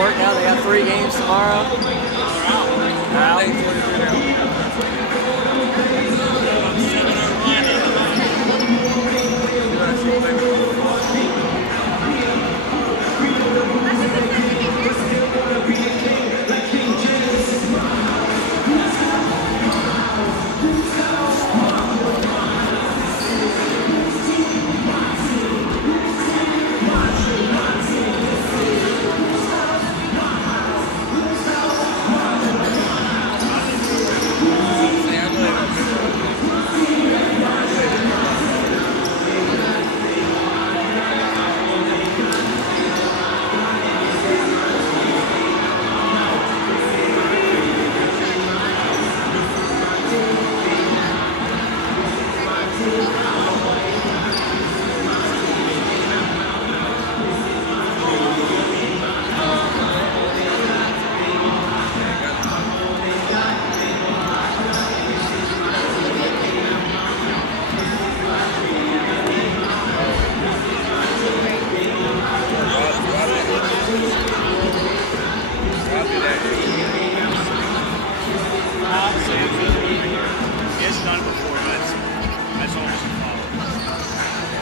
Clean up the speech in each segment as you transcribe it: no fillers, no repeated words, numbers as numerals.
work now? They got 3 games tomorrow. They're out.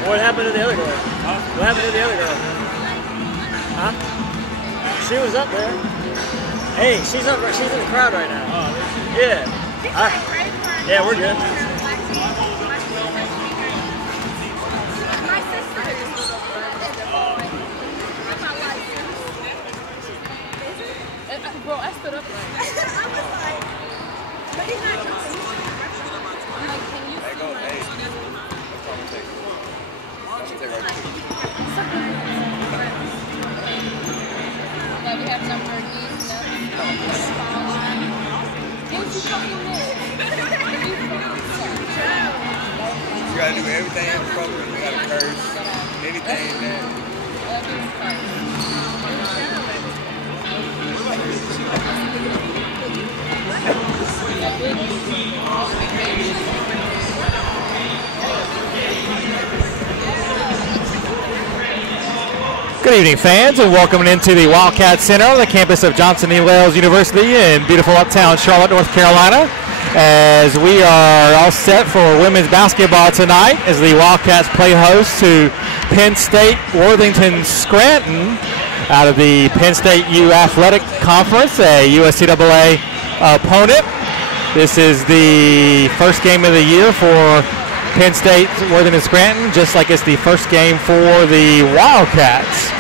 What happened to the other girl? Huh? What happened to the other girl? Huh? She was up there. Hey, she's up. She's in the crowd right now. Oh, yeah. Yeah, we're good. Bro, I stood up like I was like, but he's not jumping. I'm like, can you? Hey, go, hey. Yeah, we have number 8. Didn't you fucking miss? You gotta do everything appropriate. You gotta curse. Anything that. Good evening, fans, and welcome into the Wildcat Center on the campus of Johnson E. Wales University in beautiful uptown Charlotte, North Carolina, as we are all set for women's basketball tonight as the Wildcats play host to Penn State Worthington Scranton out of the Penn State U Athletic Conference, a USCAA opponent. This is the first game of the year for Penn State Worthington Scranton, just like it's the first game for the Wildcats.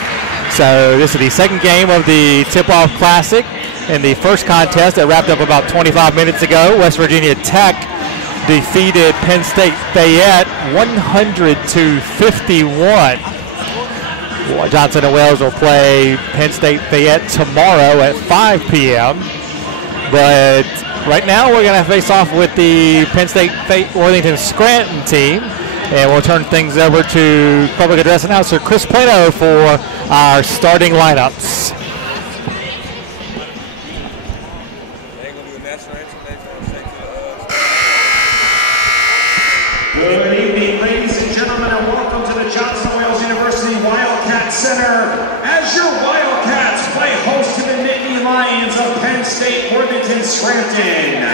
So this is the second game of the Tip-Off Classic. In the first contest that wrapped up about 25 minutes ago, West Virginia Tech defeated Penn State Fayette 100-51. Johnson & Wales will play Penn State Fayette tomorrow at 5 p.m. But right now we're going to face off with the Penn State Worthington Scranton team. And we'll turn things over to public address announcer Chris Plano for our starting lineups. Good evening, ladies and gentlemen, and welcome to the Johnson Wales University Wildcat Center as your Wildcats play host to the Nittany Lions of Penn State Worthington Scranton.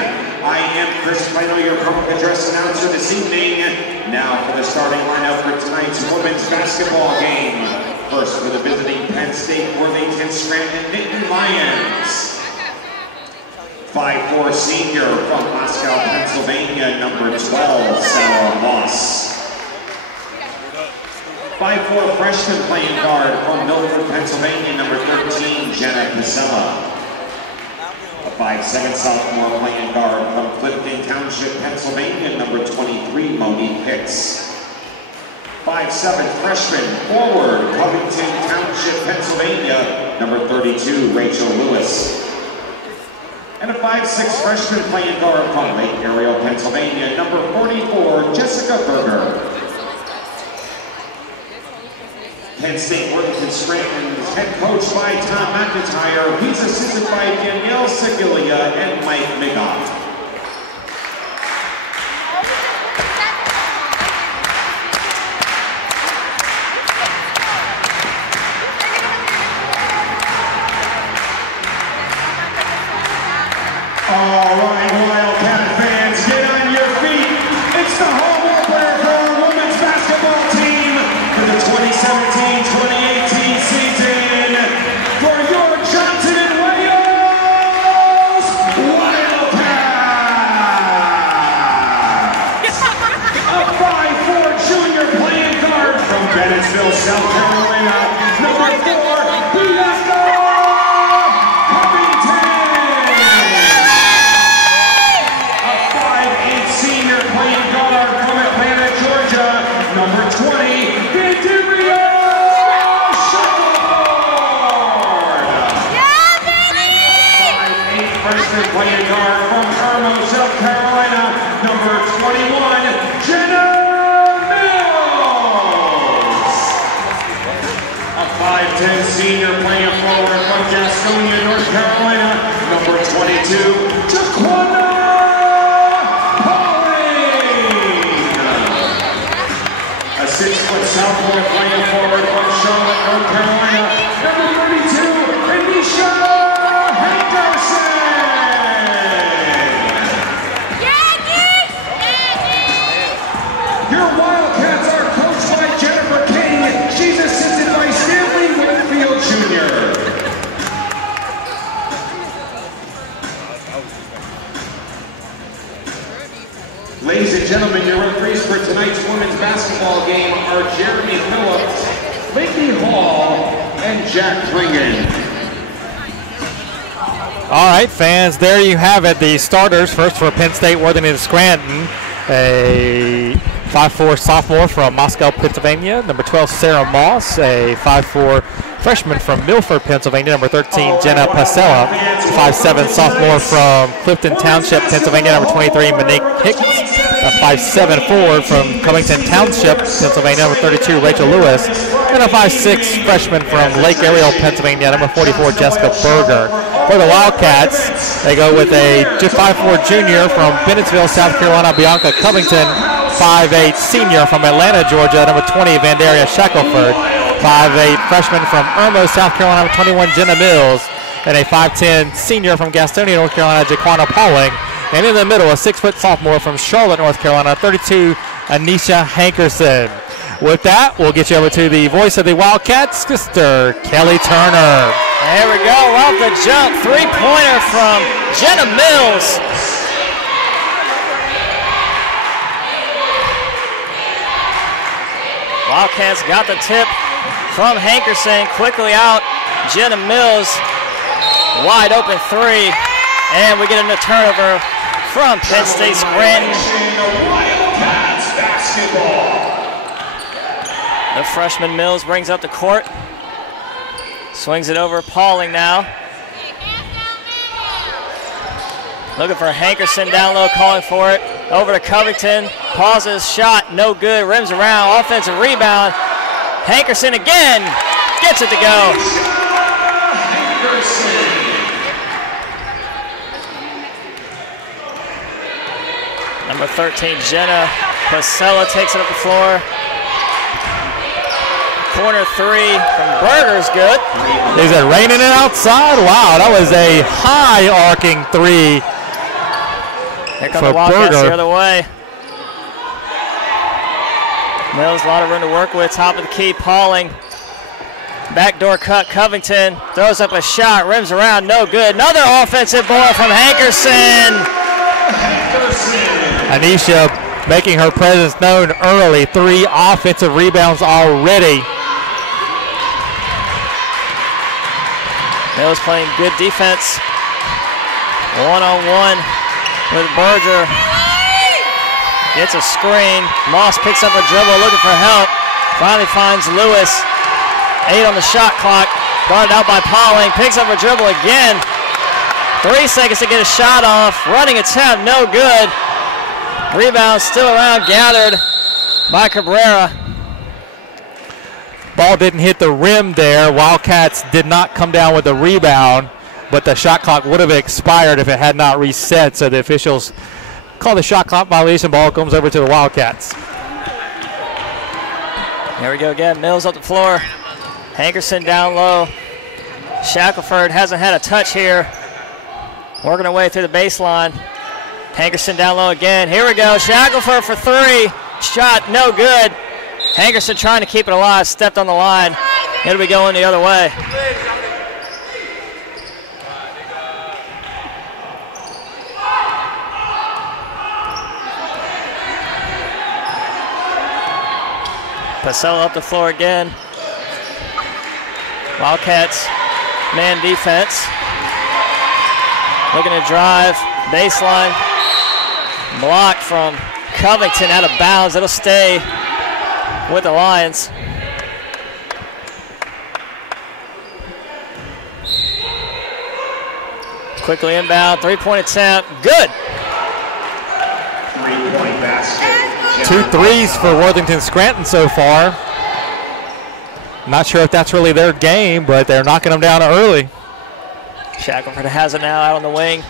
I am Chris Plano, your public address announcer this evening. Now for the starting lineup for tonight's women's basketball game. First for the visiting Penn State Worthington Scranton Nittany Lions. 5'4" senior from Moscow, Pennsylvania, number 12, Sarah Moss. 5'4" freshman playing guard from Milford, Pennsylvania, number 13, Jenna Casella. A 5'2" sophomore playing guard from Clifton Township, Pennsylvania, number 23, Monique Hicks. 5'7" freshman forward, Covington Township, Pennsylvania, number 32, Rachel Lewis. And a 5'6" freshman playing guard from Lake Ariel, Pennsylvania, number 44, Jessica Berger. Penn State Worthington Scranton is head coached by Tom McIntyre. He's assisted by Danielle Seguilia and Mike Migot. 2017-2018 season for your Johnson and Wales Wildcats. A 5'4" junior playing guard from Bennettsville, South Carolina, number 4, Bianca Covington. A 5'8" senior playing guard from Atlanta, Georgia, number 20, Vanderio Shuffleboard. Yeah, baby! 5'8" freshman playing guard from Irmo, South Carolina, number 21, Jenna Mills. A 5'10" senior playing forward from Gastonia, North Carolina, number 22, Jaquana Pauling. A 6-foot sophomore playing forward from Charlotte, North Carolina, number 32, Anisha Henderson. Your Wildcats are coached by Jennifer King. She's assisted by Stanley Whitfield Jr. Ladies and gentlemen, your referees for tonight's women's basketball game are Jeremy Phillips, Lakey Hall, and Jack Dringen. All right, fans, there you have it. The starters, first for Penn State, Worthington Scranton, a 5'4" sophomore from Moscow, Pennsylvania. Number 12, Sarah Moss, a 5'4" freshman from Milford, Pennsylvania. Number 13, Jenna Casella, 5'7" sophomore from Clifton Township, Pennsylvania. Number 23, Monique Hicks, a 5'7" forward from Covington Township, Pennsylvania. Number 32, Rachel Lewis, and a 5'6" freshman from Lake Ariel, Pennsylvania. Number 44, Jessica Berger. For the Wildcats, they go with a 5'4" junior from Bennettsville, South Carolina, Bianca Covington. 5'8" senior from Atlanta, Georgia, number 20, Vandaria Shackelford. 5'8" freshman from Irmo, South Carolina, number 21, Jenna Mills. And a 5'10" senior from Gastonia, North Carolina, Jaquana Pauling. And in the middle, a 6-foot sophomore from Charlotte, North Carolina, 32, Anisha Hankerson. With that, we'll get you over to the voice of the Wildcats, Mr. Kelly Turner. There we go, off the jump, three-pointer from Jenna Mills. Wildcats got the tip from Hankerson, quickly out, Jenna Mills, wide open three, and we get a turnover from Penn State Scranton. The freshman Mills brings up the court, swings it over Pauling now. Looking for Hankerson down low, calling for it. Over to Covington, pauses, shot, no good, rims around, offensive rebound. Hankerson again, gets it to go. Number 13, Jenna Casella takes it up the floor. Corner three from Berger's good. Is it raining it outside? Wow, that was a high arcing three. Here come the Wildcats the other way. Mills, a lot of room to work with. Top of the key, Pauling. Backdoor cut, Covington. Throws up a shot, rims around, no good. Another offensive board from Hankerson. Anisha making her presence known early. 3 offensive rebounds already. Mills playing good defense. One-on-one with Berger. Gets a screen. Moss picks up a dribble, looking for help. Finally finds Lewis. 8 on the shot clock. Guarded out by Pauling. Picks up a dribble again. 3 seconds to get a shot off. Running attempt, no good. Rebound still around, gathered by Cabrera. Ball didn't hit the rim there. Wildcats did not come down with the rebound, but the shot clock would have expired if it had not reset, so the officials call the shot clock violation. Ball comes over to the Wildcats. Here we go again. Mills up the floor. Hankerson down low. Shackelford hasn't had a touch here. Working her way through the baseline. Hankerson down low again. Here we go. Shackelford for 3. Shot no good. Hankerson trying to keep it alive, stepped on the line. It'll be going the other way. Casella up the floor again. Wildcats man defense. Looking to drive, baseline. Block from Covington out of bounds. It'll stay with the Lions. Quickly inbound, three-point attempt, good. 3-point basket. 2 threes for Worthington Scranton so far. Not sure if that's really their game, but they're knocking them down early. Shackelford has it now out on the wing.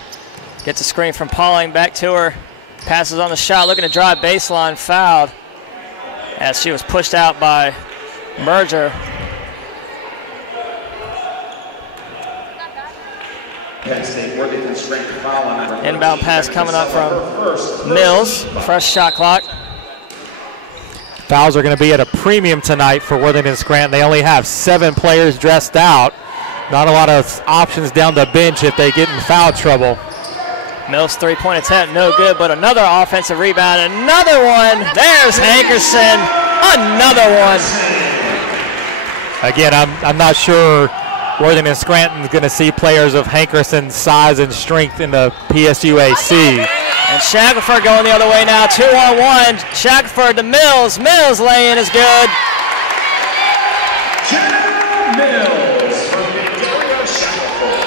Gets a screen from Pauling, back to her. Passes on the shot, looking to drive baseline, fouled as she was pushed out by Merger. Inbound pass coming up from Mills. Fresh shot clock. Fouls are going to be at a premium tonight for Worthington Scranton. They only have 7 players dressed out. Not a lot of options down the bench if they get in foul trouble. Mills' three-point attempt, no good, but another offensive rebound, another one. There's Hankerson, another one. Again, I'm not sure Worthington Scranton is going to see players of Hankerson's size and strength in the PSUAC. And Shackelford going the other way now, 2-on-1. Shackelford to Mills. Mills lay-in is good. Jenna Mills from Victoria Shackelford.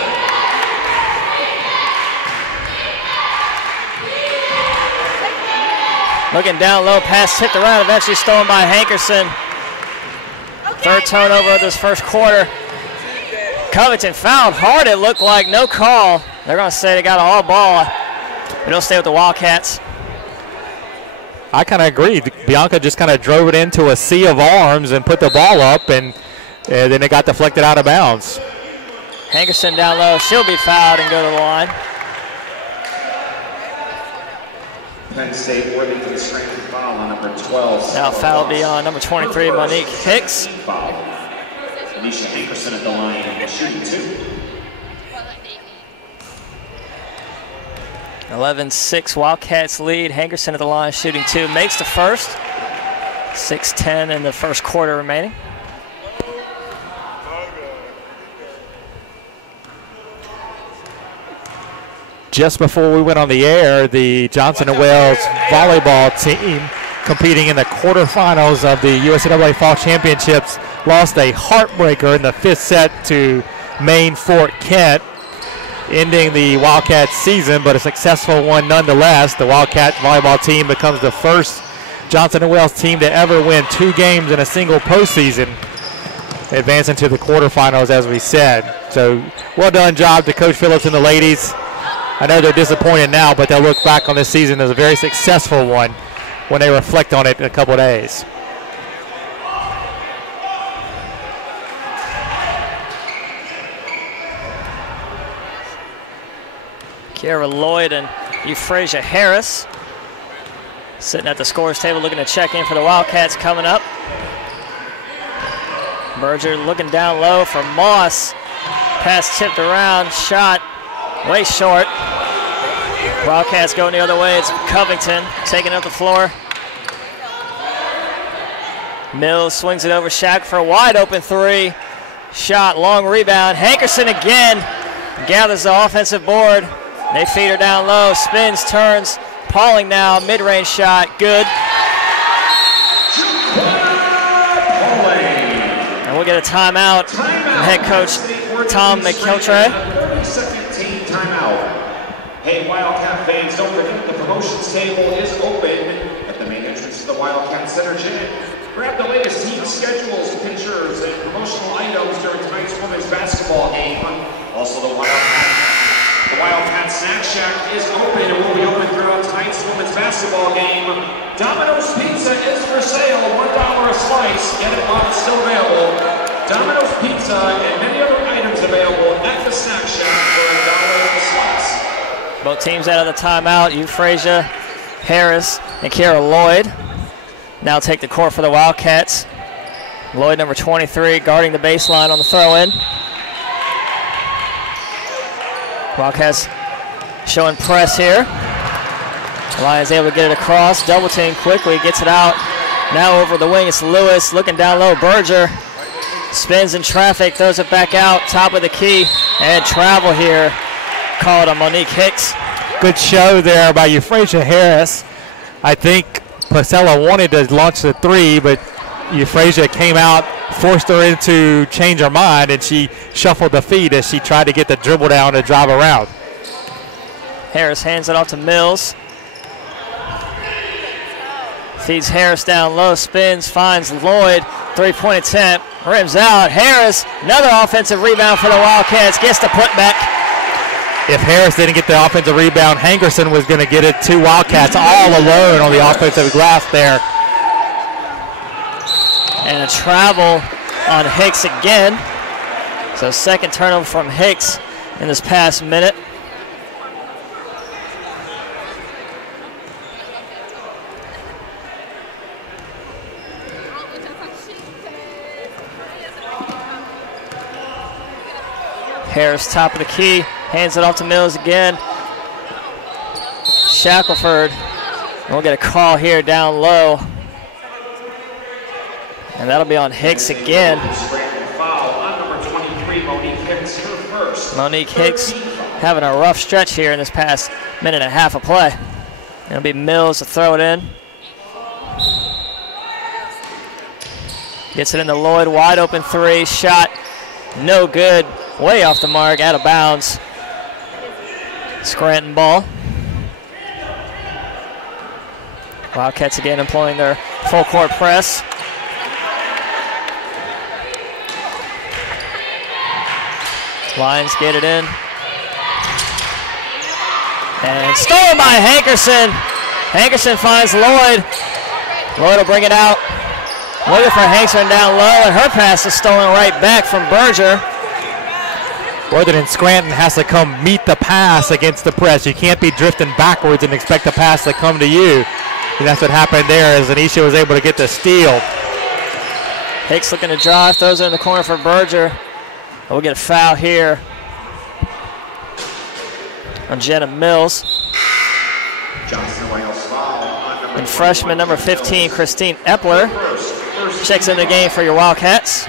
Looking down low, pass tipped around, eventually stolen by Hankerson. Third turnover of this first quarter. Covington fouled hard, it looked like, no call. They're going to say they got an all ball. But it'll stay with the Wildcats. I kind of agree. Bianca just kind of drove it into a sea of arms and put the ball up, and then it got deflected out of bounds. Hankerson down low. She'll be fouled and go to the line. Penn State Worthington Scranton foul on number 12. Now foul will be on number 23, Monique Hicks. Foul. Anisha Hankerson at the line, shooting 2. 11-6 Wildcats lead. Hankerson at the line, shooting 2, makes the first. 6:10 in the first quarter remaining. Just before we went on the air, the Johnson & Wales volleyball team competing in the quarterfinals of the USAA Fall Championships lost a heartbreaker in the 5th set to Maine Fort Kent, ending the Wildcats season, but a successful one nonetheless. The Wildcat volleyball team becomes the first Johnson & Wales team to ever win 2 games in a single postseason, advancing to the quarterfinals, as we said. So well done job to Coach Phillips and the ladies. I know they're disappointed now, but they'll look back on this season as a very successful one when they reflect on it in a couple of days. Kiara Lloyd and Euphrasia Harris sitting at the scores table looking to check in for the Wildcats coming up. Berger looking down low for Moss. Pass tipped around, shot way short. Wildcats going the other way. It's Covington taking up the floor. Mills swings it over Shack for a wide open 3. Shot, long rebound. Hankerson again gathers the offensive board. They feed her down low, spins, turns. Pauling now, mid-range shot, good. And we'll get a timeout from head coach Tom McKeltray. 30-second team timeout. Hey, Wildcat fans, don't forget the promotions table is open at the main entrance to the Wildcat Center Gym. Grab the latest team schedules, pictures, and promotional items during tonight's women's basketball game. Also, the Wildcat Snack Shack is open and will be open throughout tonight's women's basketball game. Domino's Pizza is for sale, $1 a slice. Get it while it's still available. Domino's Pizza and many other items available at the Snack Shack for $1 a slice. Both teams out of the timeout. Euphrasia Harris and Kiara Lloyd. now take the court for the Wildcats. Lloyd, number 23, guarding the baseline on the throw-in. Wildcats showing press here. Lions able to get it across. Double team quickly, gets it out. Now over the wing, it's Lewis looking down low. Berger spins in traffic, throws it back out. Top of the key, and travel here. Called on Monique Hicks. Good show there by Euphrasia Harris. I think Casella wanted to launch the three, but Euphrasia came out, forced her into change her mind, and she shuffled the feet as she tried to get the dribble down to drive around. Harris hands it off to Mills. Feeds Harris down low, spins, finds Lloyd. Three-point attempt, rims out. Harris, another offensive rebound for the Wildcats, gets the putback. If Harris didn't get the offensive rebound, Hankerson was going to get it. 2 Wildcats all alone on the offensive glass there. And a travel on Hicks again. So second turnover from Hicks in this past minute. Harris, top of the key, hands it off to Mills again. Shackelford, we'll get a call here down low. And that'll be on Hicks again. Monique Hicks having a rough stretch here in this past minute and a half of play. It'll be Mills to throw it in. Gets it into Lloyd, wide open three, shot, no good. Way off the mark, out of bounds. Scranton ball. Wildcats again employing their full court press. Lions get it in. And stolen by Hankerson. Hankerson finds Lloyd. Lloyd will bring it out. Looking for Hankerson down low, and her pass is stolen right back from Berger. Worthington Scranton has to come meet the pass against the press. You can't be drifting backwards and expect the pass to come to you. And that's what happened there as Anisha was able to get the steal. Hicks looking to drive, throws it in the corner for Berger. We'll get a foul here on Jenna Mills. And freshman number 15, Christine Epler, checks in the game for your Wildcats.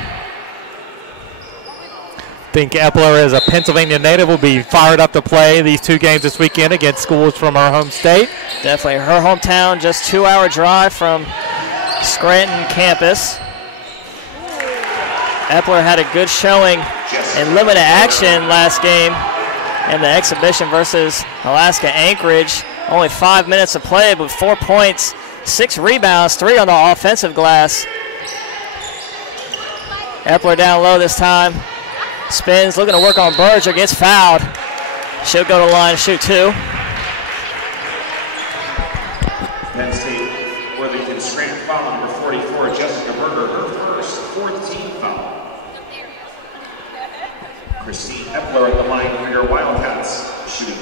I think Epler, as a Pennsylvania native, will be fired up to play these 2 games this weekend against schools from her home state. Definitely her hometown, just 2-hour drive from Scranton campus. Epler had a good showing in limited action last game in the exhibition versus Alaska Anchorage. Only 5 minutes of play, but 4 points, 6 rebounds, 3 on the offensive glass. Epler down low this time. Spins, looking to work on Berger, gets fouled. She'll go to the line, shoot 2. Penn State, Worthington Scranton foul number 44, Jessica Berger, her first 14th foul. Christine Epler at the line for your Wildcats, shooting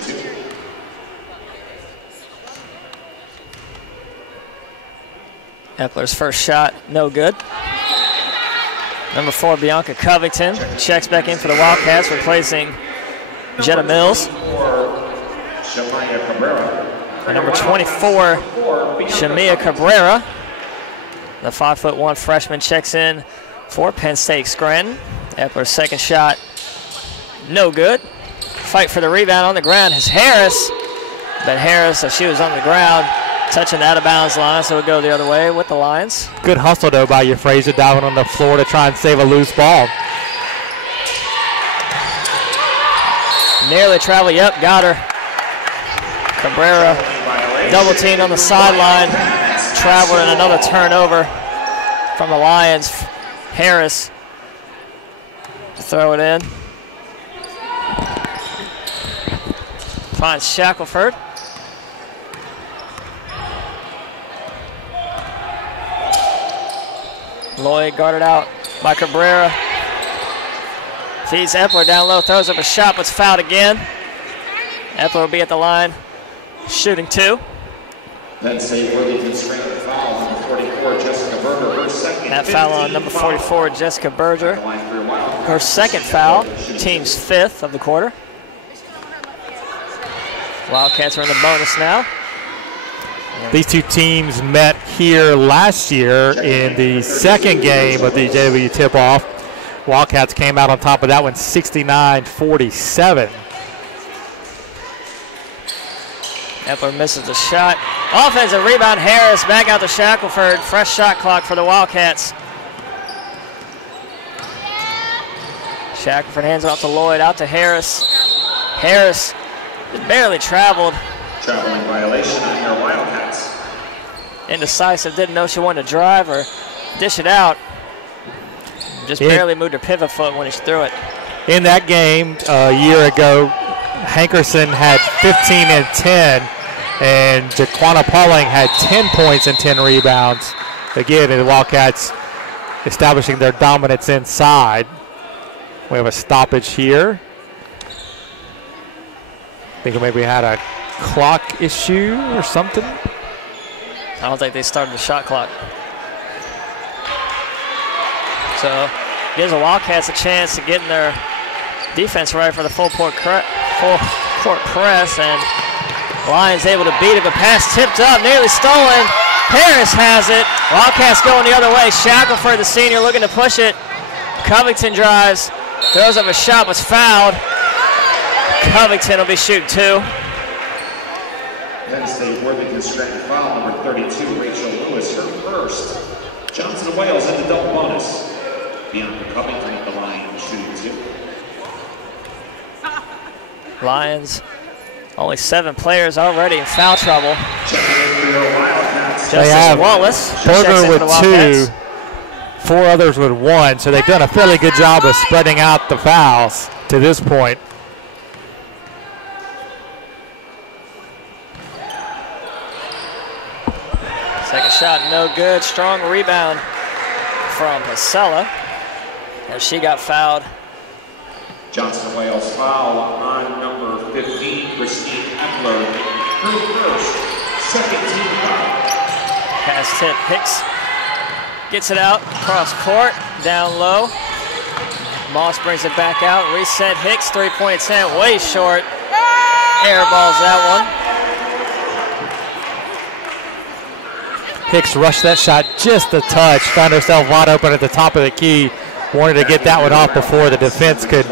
2. Epler's first shot, no good. Number 4, Bianca Covington, checks back in for the Wildcats, replacing Jenna Mills. And number 24, Shamia Cabrera, the 5'1" freshman, checks in for Penn State Scranton. Epler's second shot, no good. Fight for the rebound on the ground is Harris, but Harris, she was on the ground, touching the out-of-bounds line, so we'll go the other way with the Lions. Good hustle, though, by Euphrasia, diving on the floor to try and save a loose ball. Nearly travel, yep, got her. Cabrera double teamed on the sideline, traveled and another turnover from the Lions. Harris to throw it in. Finds Shackelford. Lloyd guarded out by Cabrera. Feeds Epler down low, throws up a shot, but's fouled again. Epler will be at the line, shooting 2. Penn State Worthington Scranton foul number 44, That foul on number 44, Jessica Berger. Her second foul, team's 5th of the quarter. Wildcats are in the bonus now. These two teams met here last year in the second game of the JW tip-off. Wildcats came out on top of that one, 69-47. Epler misses the shot. Offensive rebound, Harris back out to Shackelford. Fresh shot clock for the Wildcats. Shackelford hands it off to Lloyd, out to Harris. Harris just barely traveled. Traveling violation on your Wildcats. Indecisive, didn't know she wanted to drive or dish it out. Just barely moved her pivot foot when she threw it. In that game a year ago, Hankerson had 15 and 10, and Jaquana Pauling had 10 points and 10 rebounds. Again, the Wildcats establishing their dominance inside. We have a stoppage here. I think maybe had a clock issue or something. I don't think they started the shot clock. So gives the Wildcats a chance to get in their defense right for the full court press, and Lions able to beat it, but pass tipped up, nearly stolen. Harris has it. Wildcats going the other way. Shackelford, the senior, looking to push it. Covington drives, throws up a shot, was fouled. Covington will be shooting 2. Penn State Worthington Stratton foul number 32, Rachel Lewis, her first. Johnson Wales in the double bonus. Bianca Covington at the line, shooting 2. Lions, only 7 players already in foul trouble. Checking in for your Wildcats. They have Wallace. Berger with 2, 4 others with 1, so they've done a fairly good job of spreading out the fouls to this point. Second shot, no good. Strong rebound from Casella, as she got fouled. Johnson Wales foul on number 15, Christine Epler. Her first, second team foul. Pass tip, Hicks gets it out, cross court, down low. Moss brings it back out, reset Hicks, 3-point attempt, way short. Airballs that one. Hicks rushed that shot just a touch, found herself wide open at the top of the key. Wanted to get that one off before the defense could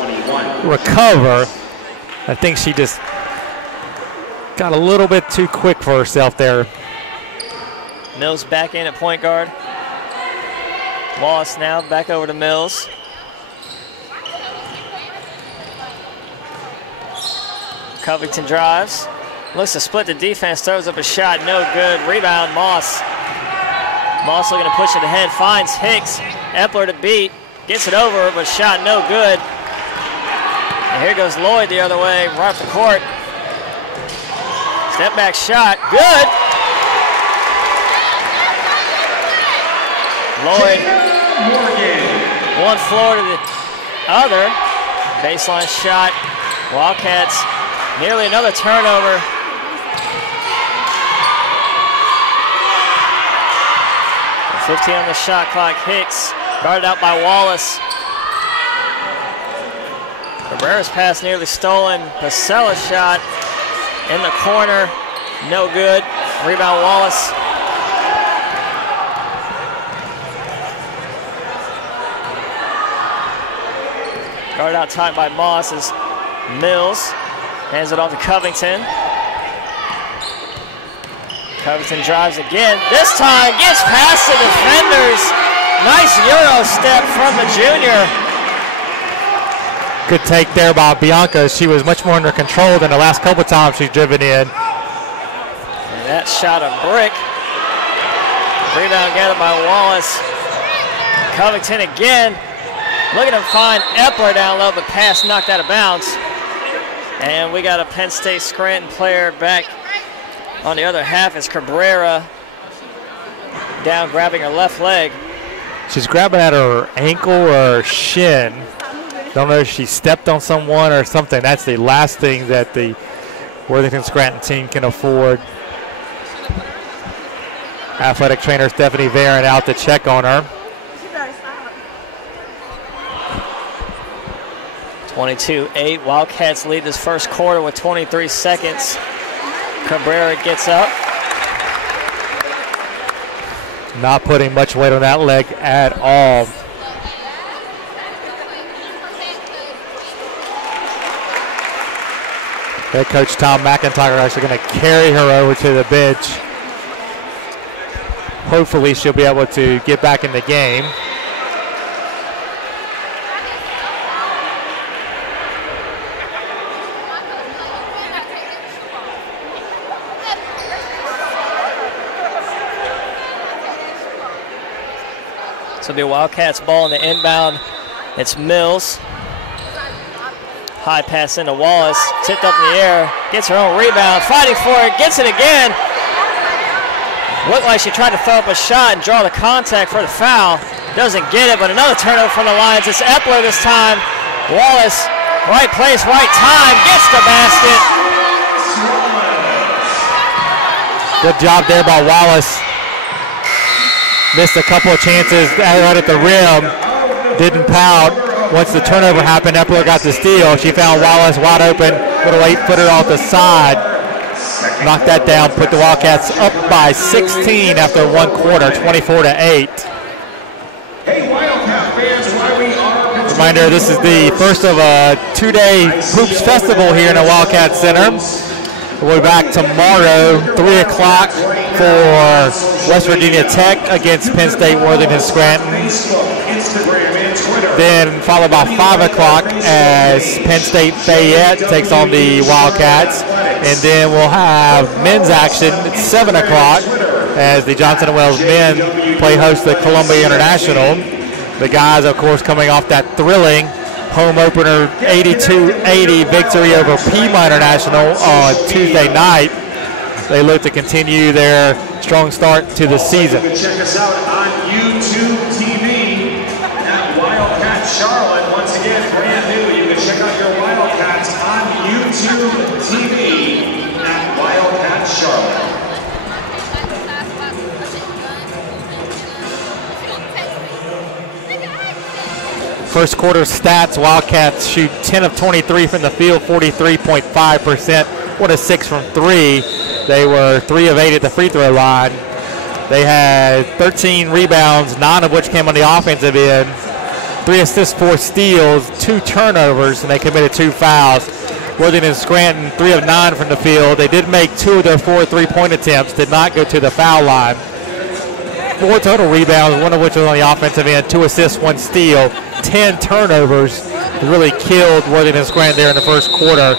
recover. I think she just got a little bit too quick for herself there. Mills back in at point guard. Wallace now back over to Mills. Covington drives. Looks to split the defense, throws up a shot, no good. Rebound, Moss. Moss looking to push it ahead, finds Hicks. Epler to beat, gets it over, but shot no good. And here goes Lloyd the other way, right up the court. Step back shot, good. Lloyd, one floor to the other. Baseline shot, Wildcats, nearly another turnover. And 15 on the shot clock, Hicks, guarded out by Wallace. Cabrera's pass nearly stolen. Casella's shot in the corner, no good. Rebound Wallace. Guarded out tight by Moss as Mills hands it off to Covington. Covington drives again. This time gets past the defenders. Nice Euro step from the junior. Good take there by Bianca. She was much more under control than the last couple times she's driven in. And that shot a brick. Rebound gathered by Wallace. Covington again. Looking to find Epler down low, but pass knocked out of bounds. And we got a Penn State Scranton player back on the other half as Cabrera down grabbing her left leg. She's grabbing at her ankle or shin. Don't know if she stepped on someone or something. That's the last thing that the Worthington Scranton team can afford. Athletic trainer Stephanie Varon out to check on her. 22-8. Wildcats lead this first quarter with 23 seconds. Cabrera gets up. Not putting much weight on that leg at all. Head coach Tom McIntyre actually going to carry her over to the bench. Hopefully she'll be able to get back in the game. So it'll be Wildcats ball in the inbound. It's Mills. High pass into Wallace, tipped up in the air, gets her own rebound, fighting for it, gets it again. Looked like she tried to throw up a shot and draw the contact for the foul. Doesn't get it, but another turnover from the Lions. It's Epler this time. Wallace, right place, right time, gets the basket. Good job there by Wallace. Missed a couple of chances right at the rim. Didn't pout. Once the turnover happened, Epler got the steal. She found Wallace wide open, little 8-footer off the side. Knocked that down, put the Wildcats up by 16 after one quarter, 24-8. Hey, Wildcat fans, why we are... Reminder, this is the first of a two-day Hoops Festival here in the Wildcat Center. We'll be back tomorrow, 3 o'clock for West Virginia Tech against Penn State, Worthington, Scranton. Then followed by 5 o'clock as Penn State Fayette takes on the Wildcats. And then we'll have men's action at 7 o'clock as the Johnson & Wales men play host to Columbia International. The guys, of course, coming off that thrilling home opener 82-80 victory over Piedmont International on Tuesday night. They look to continue their strong start to the season. Check us out on YouTube TV at Wildcat Charlotte. Once again, brand new. You can check out your Wildcats on YouTube TV at Wildcat Charlotte. First quarter stats, Wildcats shoot 10 of 23 from the field, 43.5%, 1 of 6 from 3. They were 3 of 8 at the free throw line. They had 13 rebounds, 9 of which came on the offensive end, 3 assists, 4 steals, 2 turnovers, and they committed 2 fouls. Worthington and Scranton, 3 of 9 from the field. They did make 2 of their 4 three-point attempts, did not go to the foul line. 4 total rebounds, 1 of which was on the offensive end, 2 assists, 1 steal, 10 turnovers. Really killed Worthington and Scranton there in the first quarter.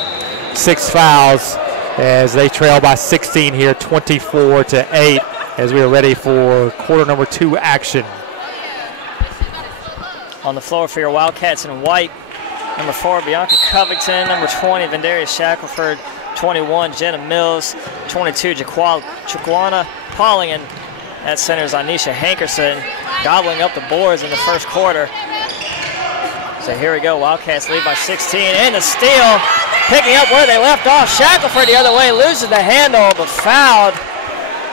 6 fouls as they trail by 16 here, 24-8, as we are ready for quarter number 2 action. On the floor for your Wildcats in white, number 4, Bianca Covington, number 20, Vandarius Shackelford, 21, Jenna Mills, 22, Jaquana Pauling, and at center is Anisha Hankerson, gobbling up the boards in the first quarter. So here we go, Wildcats lead by 16, and the steal, picking up where they left off. Shackelford the other way, loses the handle, but fouled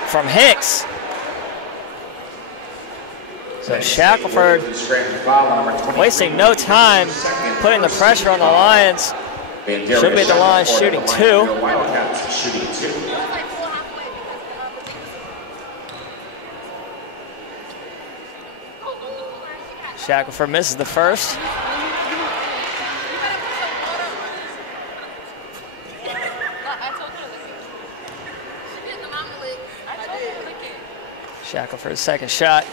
from Hicks. So Shackelford wasting no time, putting the pressure on the Lions. Should be at the line shooting 2. Shackelford misses the first. Shackelford's second shot.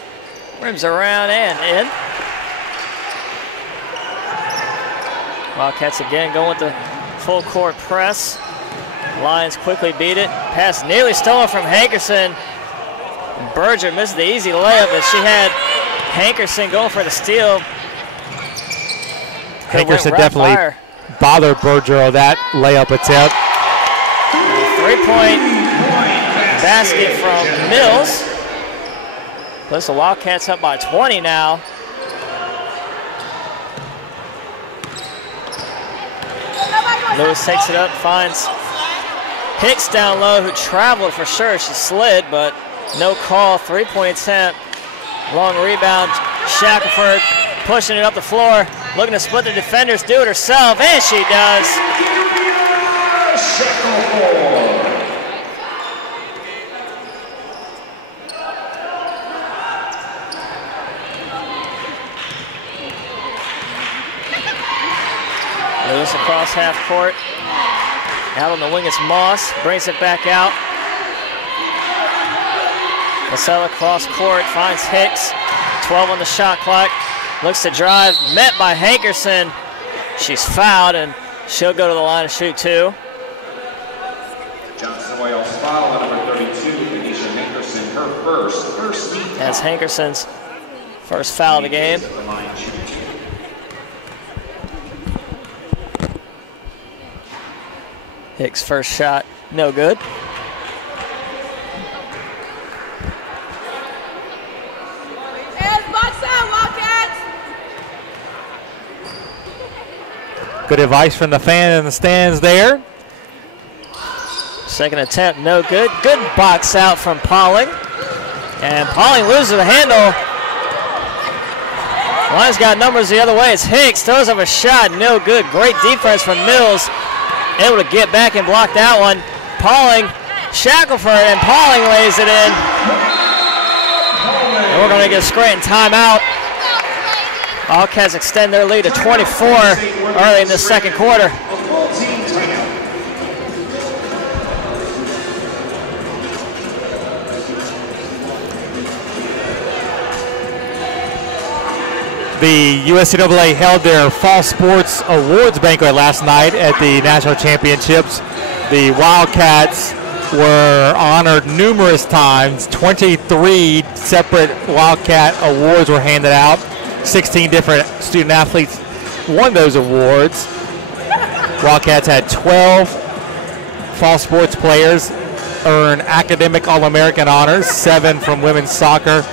Rims around and in. Wildcats again going with the full court press. Lions quickly beat it. Pass nearly stolen from Hankerson. Berger missed the easy layup, but she had Hankerson going for the steal. Hankerson definitely bothered Berger on that layup attempt. 3-point basket from Mills. Plus the Wildcats up by 20 now. Lewis takes it up, finds Hicks down low, who traveled for sure. She slid, but no call. 3-point attempt. Long rebound. Shackelford pushing it up the floor, looking to split the defenders, do it herself, and she does. Lewis across half court. Out on the wing, it's Moss, brings it back out. Casella cross court, finds Hicks. 12 on the shot clock. Looks to drive, met by Hankerson. She's fouled, and she'll go to the line to shoot two. Johnson Wales foul on number 32, Anisha Hankerson, her first team. That's Hankerson's first foul of the game. Hicks' first shot, no good. Good advice from the fan in the stands there. Second attempt, no good. Good box out from Pauling. And Pauling loses the handle. Lions got numbers the other way. It's Hicks, throws up a shot, no good. Great defense from Mills. Able to get back and block that one. Pauling, Shackelford, and Pauling lays it in. And we're going to get a Scranton timeout. Wildcats extend their lead to 24 early in the second quarter. The USCAA held their Fall Sports Awards banquet last night at the National Championships. The Wildcats were honored numerous times. 23 separate Wildcat awards were handed out. 16 different student athletes won those awards. Wildcats had 12 fall sports players earn academic All-American honors, 7 from women's soccer,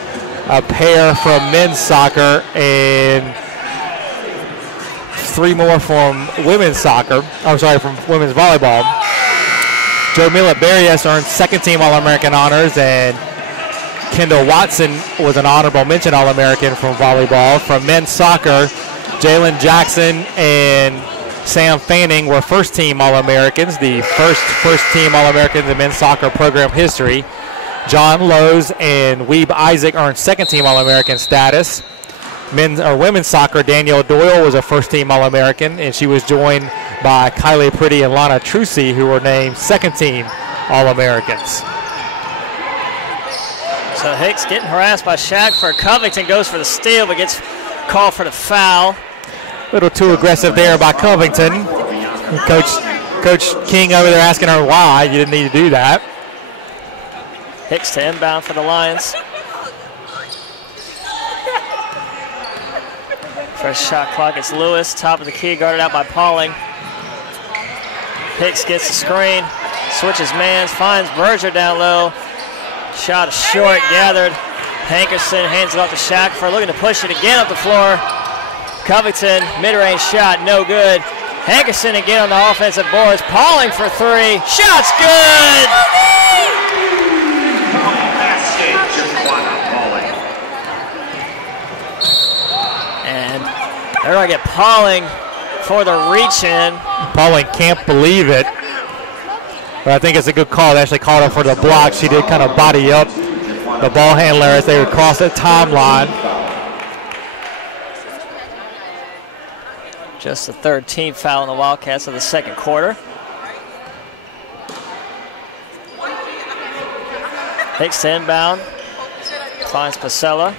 a pair from men's soccer, and 3 more from women's soccer. I'm sorry, from women's volleyball. Joe Millett-Berrios earned second-team All-American honors, and Kendall Watson was an honorable mention All-American from volleyball. From men's soccer, Jalen Jackson and Sam Fanning were first-team All-Americans, the first-team All-Americans in men's soccer program history. John Lowe's and Weeb Isaac earned second-team All-American status. Women's soccer, Danielle Doyle was a first-team All-American, and she was joined by Kylie Pretty and Lana Trucy, who were named second-team All-Americans. So Hicks getting harassed by Shackelford. Covington goes for the steal, but gets called for the foul. A little too aggressive there by Covington. Coach King over there asking her why. You didn't need to do that. Hicks to inbound for the Lions. First shot clock, it's Lewis, top of the key, guarded out by Pauling. Hicks gets the screen, switches mans, finds Berger down low. Shot short, gathered. Hankerson hands it off to Shackelford, looking to push it again up the floor. Covington, mid-range shot, no good. Hankerson again on the offensive boards. Pauling for 3. Shot's good! And they're going to get Pauling for the reach-in. Pauling can't believe it. But I think it's a good call. They actually called her for the block. She did kind of body up the ball handler as they would cross the timeline. Just the third team foul in the Wildcats of the second quarter. Hicks to inbound. Finds Casella.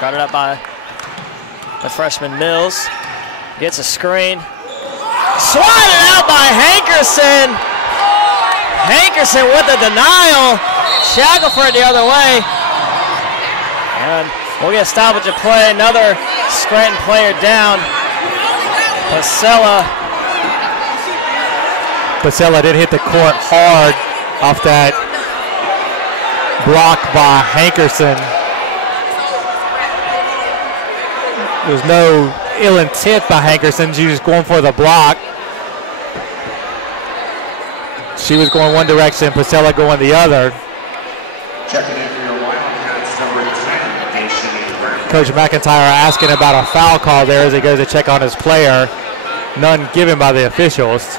Got it up by the freshman Mills. Gets a screen. Swatted out by Hankerson. Hankerson with the denial. Shackelford the other way. And we'll get a stoppage of play. Another Scranton player down. Casella did hit the court hard off that block by Hankerson. There was no ill intent by Hankerson. She was going for the block. She was going one direction, Casella going the other. Checking in for your Wildcats, number 10, Nation. Coach McIntyre asking about a foul call there as he goes to check on his player. None given by the officials.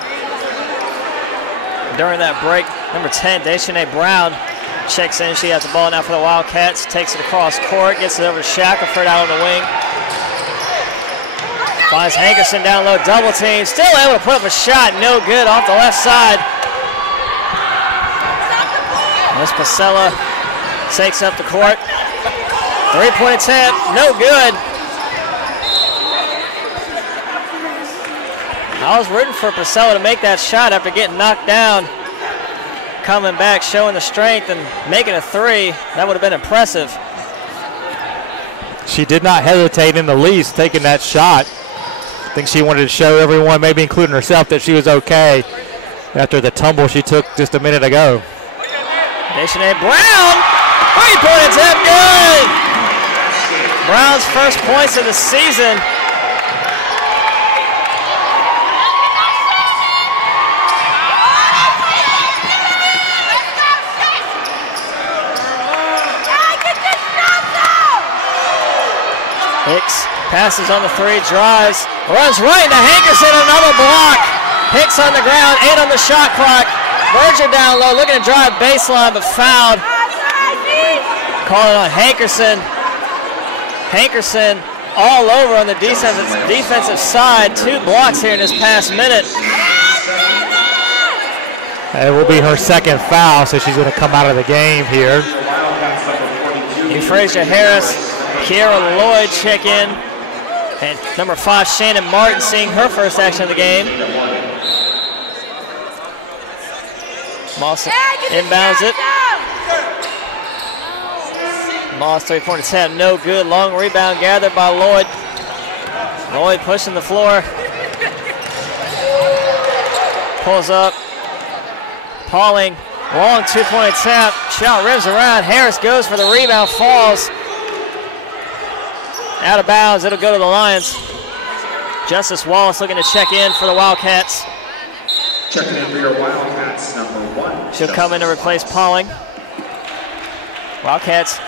During that break, number 10, Deshaunay Brown checks in. She has the ball now for the Wildcats. Takes it across court, gets it over to Shackelford out on the wing. Finds Hankerson down low, double team. Still able to put up a shot, no good off the left side. Miss Casella takes up the court. 3-point attempt, no good. I was rooting for Psu to make that shot after getting knocked down. Coming back, showing the strength and making a three. That would have been impressive. She did not hesitate in the least taking that shot. I think she wanted to show everyone, maybe including herself, that she was okay after the tumble she took just a minute ago. Deshaunay Brown, 3-point attempt, good! Brown's first points of the season. Hicks passes on the three, drives, runs right into Hankerson, another block. Hicks on the ground, 8 on the shot clock. Berger down low, looking to drive baseline, but fouled. Calling on Hankerson. Hankerson all over on the defensive side. 2 blocks here in this past minute. It will be her second foul, so she's going to come out of the game here. Euphrasia Harris, Kiera Lloyd check in. And number 5, Shannon Martin, seeing her first action of the game. Moss inbounds it. Moss 3-point attempt, no good. Long rebound gathered by Lloyd. Lloyd pushing the floor. Pulls up. Pauling, long 2-point attempt. Shot rims around. Harris goes for the rebound, falls. Out of bounds, it'll go to the Lions. Justice Wallace looking to check in for the Wildcats. Checking in for your Wildcats, number 1. She'll come in to replace Pauling. Wildcats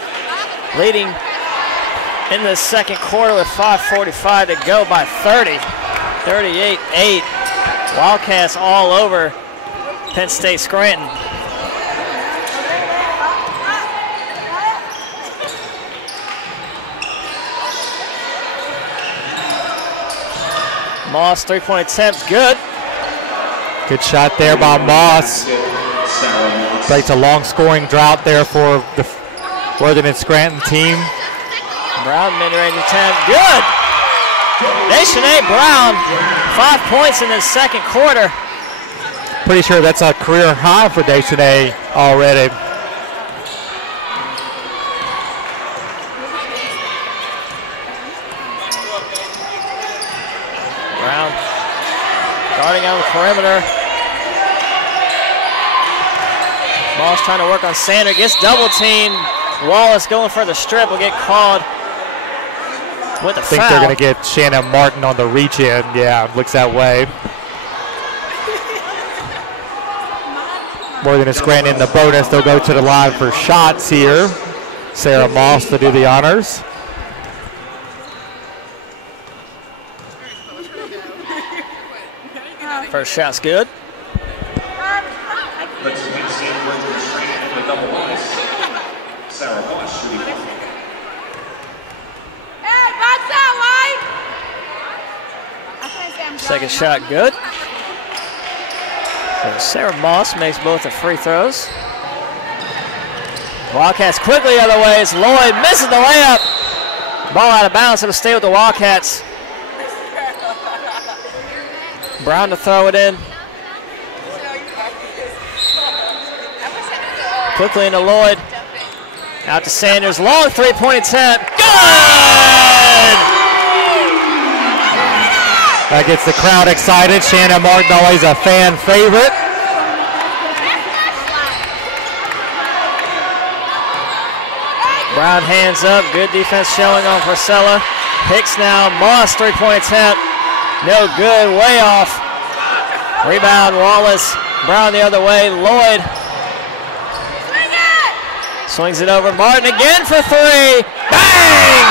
leading in the second quarter with 5:45 to go by 30. 38-8. Wildcats all over Penn State Scranton. Moss 3-point attempt, good. Good shot there by Moss. Breaks a long scoring drought there for the Worthington Scranton team. Brown mid-range attempt, good. Deshaunay Brown, 5 points in the second quarter. Pretty sure that's a career high for Deshaunay already. Brown guarding on the perimeter. Moss trying to work on Sander, gets double teamed. Wallace going for the strip, will get called with a foul. I think they're going to get Shannon Martin on the reach in. Yeah, looks that way. Worthington Scranton in the bonus. They'll go to the line for shots here. Sarah Moss to do the honors. First shot's good. Let's see Worthington Scranton in the double bonus. Sarah Moss shooting. Second shot good. So Sarah Moss makes both the free throws. Wildcats quickly the other way. It's Lloyd, misses the layup. Ball out of bounds, it'll stay with the Wildcats. Brown to throw it in. Quickly into Lloyd. Out to Sanders, long 3-point attempt. Good! That gets the crowd excited. Shannon Martin, always a fan favorite. Brown hands up, good defense showing on Priscilla. Hicks now, Moss 3-point attempt. No good, way off. Rebound, Wallace. Brown the other way, Lloyd. Swings it over, Martin again for 3. Bang!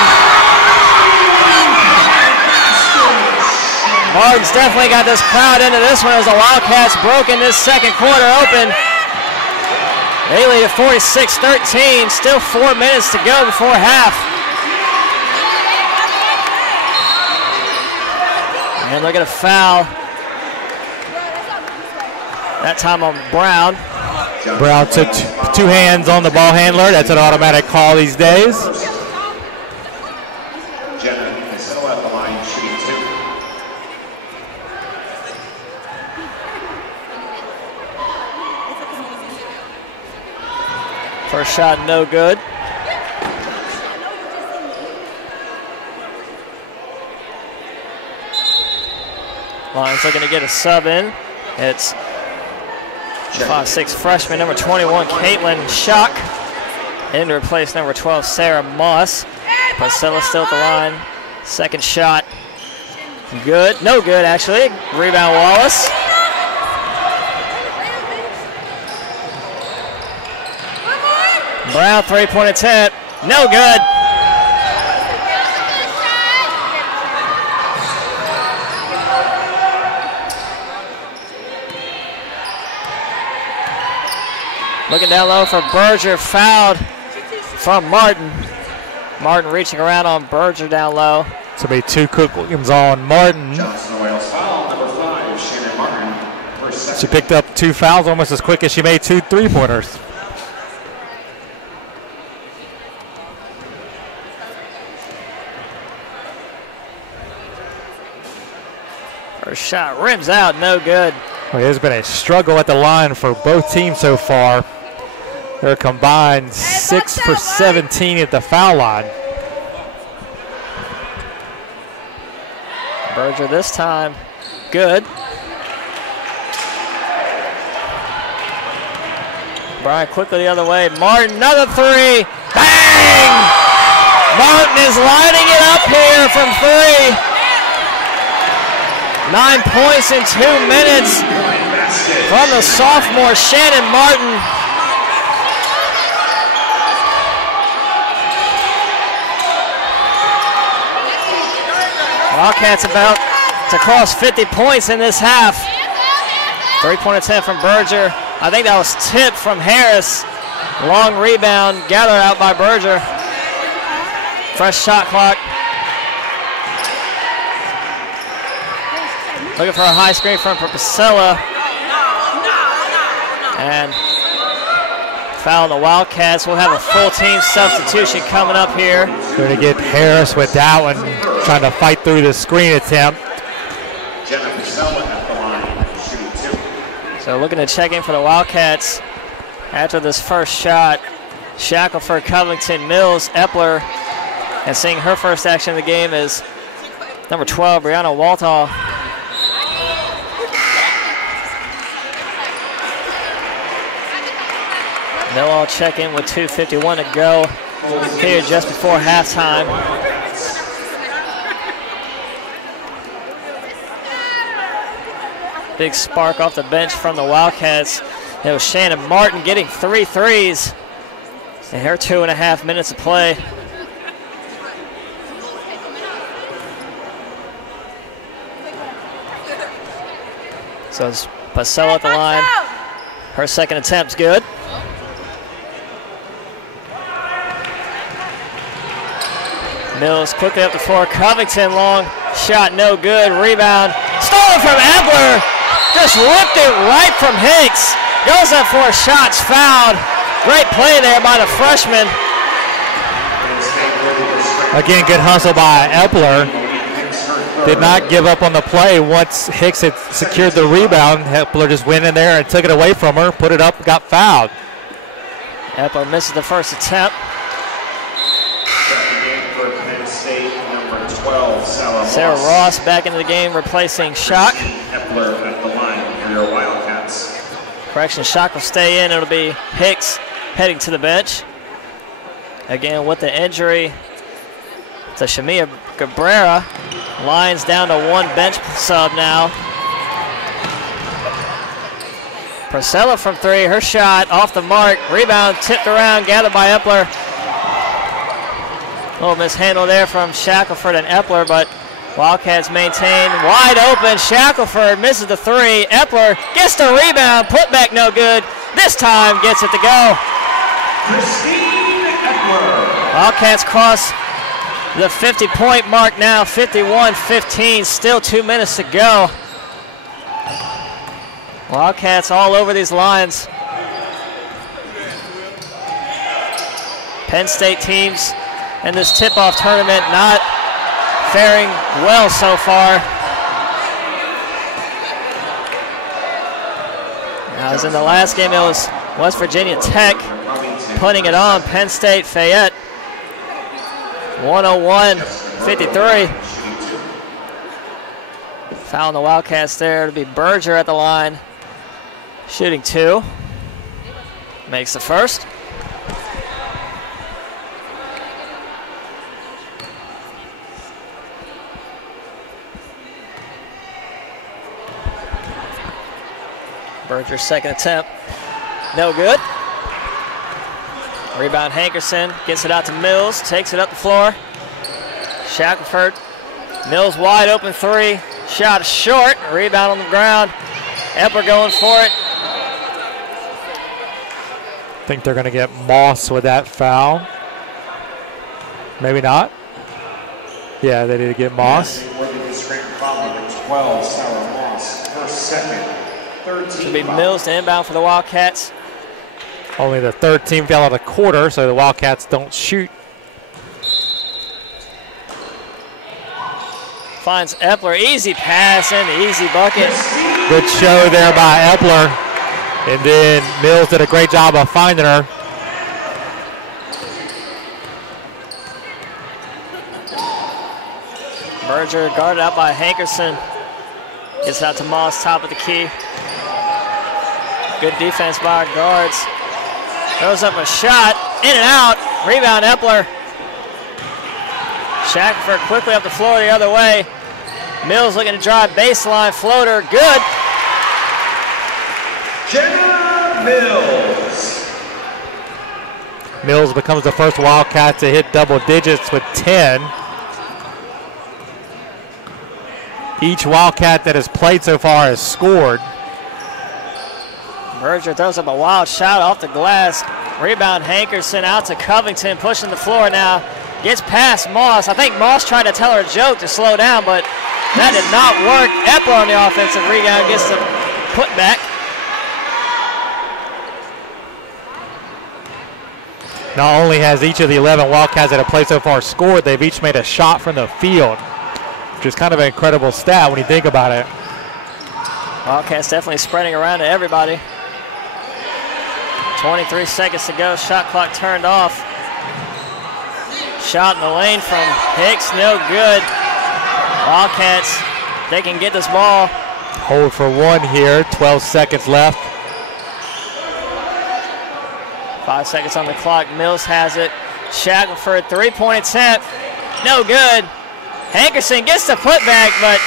Martin's definitely got this crowd into this one as the Wildcats broke in this second quarter open. They lead at 46-13, still 4 minutes to go before half. And they're gonna foul. That time on Brown. Brown took two hands on the ball handler. That's an automatic call these days. Jenna Casella at the line, shooting 2. First shot, no good. Lions looking to get a sub in. It's 5'6" freshman, number 21, Caitlin Schock. In to replace number 12, Sarah Moss. Priscilla still at the line. Second shot, good. No good, actually. Rebound, Wallace. Brown, three-point attempt. No good. Looking down low for Berger, fouled from Martin. Martin reaching around on Berger down low. So be 2 Cookings on Martin. Johnson Oils foul, number 5, Shannon Martin. She picked up 2 fouls almost as quick as she made 2 3-pointers. First shot rims out, no good. Well, there's been a struggle at the line for both teams so far. They're combined 6 for 17 at the foul line. Berger this time, good. Bryant quickly the other way. Martin, another 3. Bang! Martin is lining it up here from 3. 9 points in 2 minutes from the sophomore Shannon Martin. Wildcats about to cross 50 points in this half. 3-point attempt from Berger. I think that was tipped from Harris. Long rebound gathered out by Berger. Fresh shot clock. Looking for a high screen from Priscilla. And foul the Wildcats. We'll have a full team substitution coming up here. Going to get Harris with that one, trying to fight through the screen attempt. Jenna Casella at the line, shooting 2. So looking to check in for the Wildcats after this first shot. Shackelford, Covington, Mills, Epler. And seeing her first action of the game is number 12, Brianna Waltall. They'll all check in with 2:51 to go here just before halftime. Big spark off the bench from the Wildcats. It was Shannon Martin getting 3 threes in her 2.5 minutes of play. So it's Priscilla at the line. Her second attempt's good. Mills quickly up the floor. Covington, long shot, no good. Rebound, stolen from Epler. Just ripped it right from Hicks. Goes up for shots, fouled. Great play there by the freshman. Again, good hustle by Epler. Did not give up on the play once Hicks had secured the rebound. Epler just went in there and took it away from her, put it up, got fouled. Epler misses the first attempt. Sarah Ross back into the game, replacing Schock. Epler at the line for your Wildcats. Correction, Schock will stay in. It'll be Hicks heading to the bench. Again, with the injury to Shamia Cabrera. Lions down to 1 bench sub now. Priscilla from 3, her shot off the mark. Rebound tipped around, gathered by Epler. A little mishandle there from Shackelford and Epler, but Wildcats maintain, wide open. Shackelford misses the three. Epler gets the rebound, put back no good. This time gets it to go. Wildcats cross the 50-point mark now, 51-15, still 2 minutes to go. Wildcats all over these lines. Penn State teams in this tip-off tournament not faring well so far. As in the last game, it was West Virginia Tech putting it on Penn State Fayette. 101-53. Fouling the Wildcats there to be Berger at the line. Shooting 2. Makes the first. Berger's second attempt. No good. Rebound Hankerson, gets it out to Mills, takes it up the floor. Shackelford, Mills wide open three, shot short, rebound on the ground. Epler going for it. I think they're going to get Moss with that foul. Maybe not. Yeah, they need to get Moss. 12, Sarah Moss, first, second. Should be Mills to inbound for the Wildcats. Only the third team fell out of the quarter, so the Wildcats don't shoot. Finds Epler, easy pass and easy bucket. Good show there by Epler. And then Mills did a great job of finding her. Berger guarded out by Hankerson. Gets out to Moss, top of the key. Good defense by our guards. Throws up a shot, in and out. Rebound Epler. Shackelford quickly up the floor the other way. Mills looking to drive baseline floater, good. Jenna Mills. Mills becomes the first Wildcat to hit double digits with 10. Each Wildcat that has played so far has scored. Berger throws up a wild shot off the glass. Rebound Hankerson out to Covington, pushing the floor now. Gets past Moss. I think Moss tried to tell her a joke to slow down, but that did not work. Epler on the offensive rebound gets the putback. Not only has each of the 11 Wildcats that have played so far scored, they've each made a shot from the field, which is kind of an incredible stat when you think about it. Wildcats definitely spreading around to everybody. 23 seconds to go, shot clock turned off. Shot in the lane from Hicks, no good. Wildcats, they can get this ball. Hold for one here, 12 seconds left. 5 seconds on the clock, Mills has it. Shackelford, three-point attempt, no good. Hankerson gets the putback, but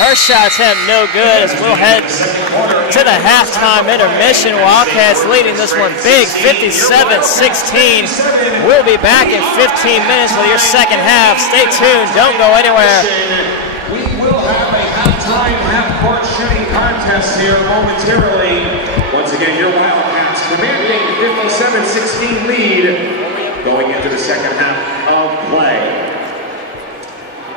her shot attempt no good as we'll head to the halftime intermission. Wildcats leading this one big, 57-16. We'll be back in 15 minutes with your second half. Stay tuned, don't go anywhere. We will have a halftime half-court shooting contest here momentarily. Once again, your Wildcats commanding 57-16 lead going into the second half of play.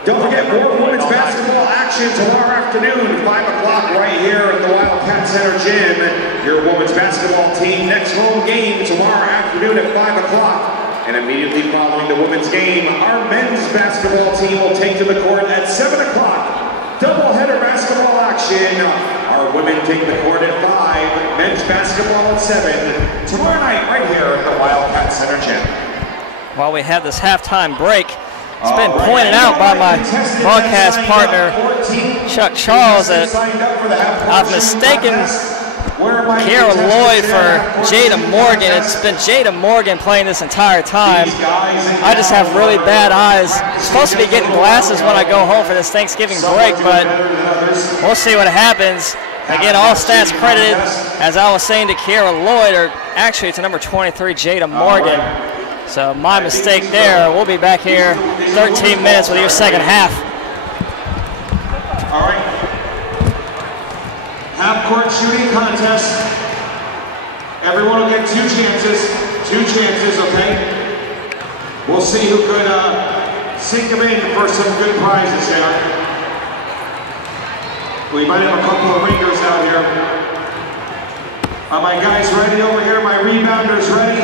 Don't forget, more women's basketball action tomorrow afternoon, 5 o'clock right here at the Wildcat Center Gym. Your women's basketball team next home game tomorrow afternoon at 5 o'clock. And immediately following the women's game, our men's basketball team will take to the court at 7 o'clock. Doubleheader basketball action. Our women take the court at 5, men's basketball at 7. Tomorrow night right here at the Wildcat Center Gym. While we have this halftime break, it's been pointed out by my broadcast partner, Chuck Charles, that I've mistaken Kiara Lloyd for Jada Morgan. It's been Jada Morgan playing this entire time. I just have really bad eyes. I'm supposed to be getting glasses when I go home for this Thanksgiving break, but we'll see what happens. Again, all stats credited, as I was saying, to Kiara Lloyd, or actually it's number 23, Jada Morgan. So my mistake there. We'll be back here 13 minutes with your second half. contest. Everyone will get 2 chances. 2 chances, okay? We'll see who could sink them in for some good prizes here. We might have a couple of ringers out here. Are my guys ready over here? My rebounders ready?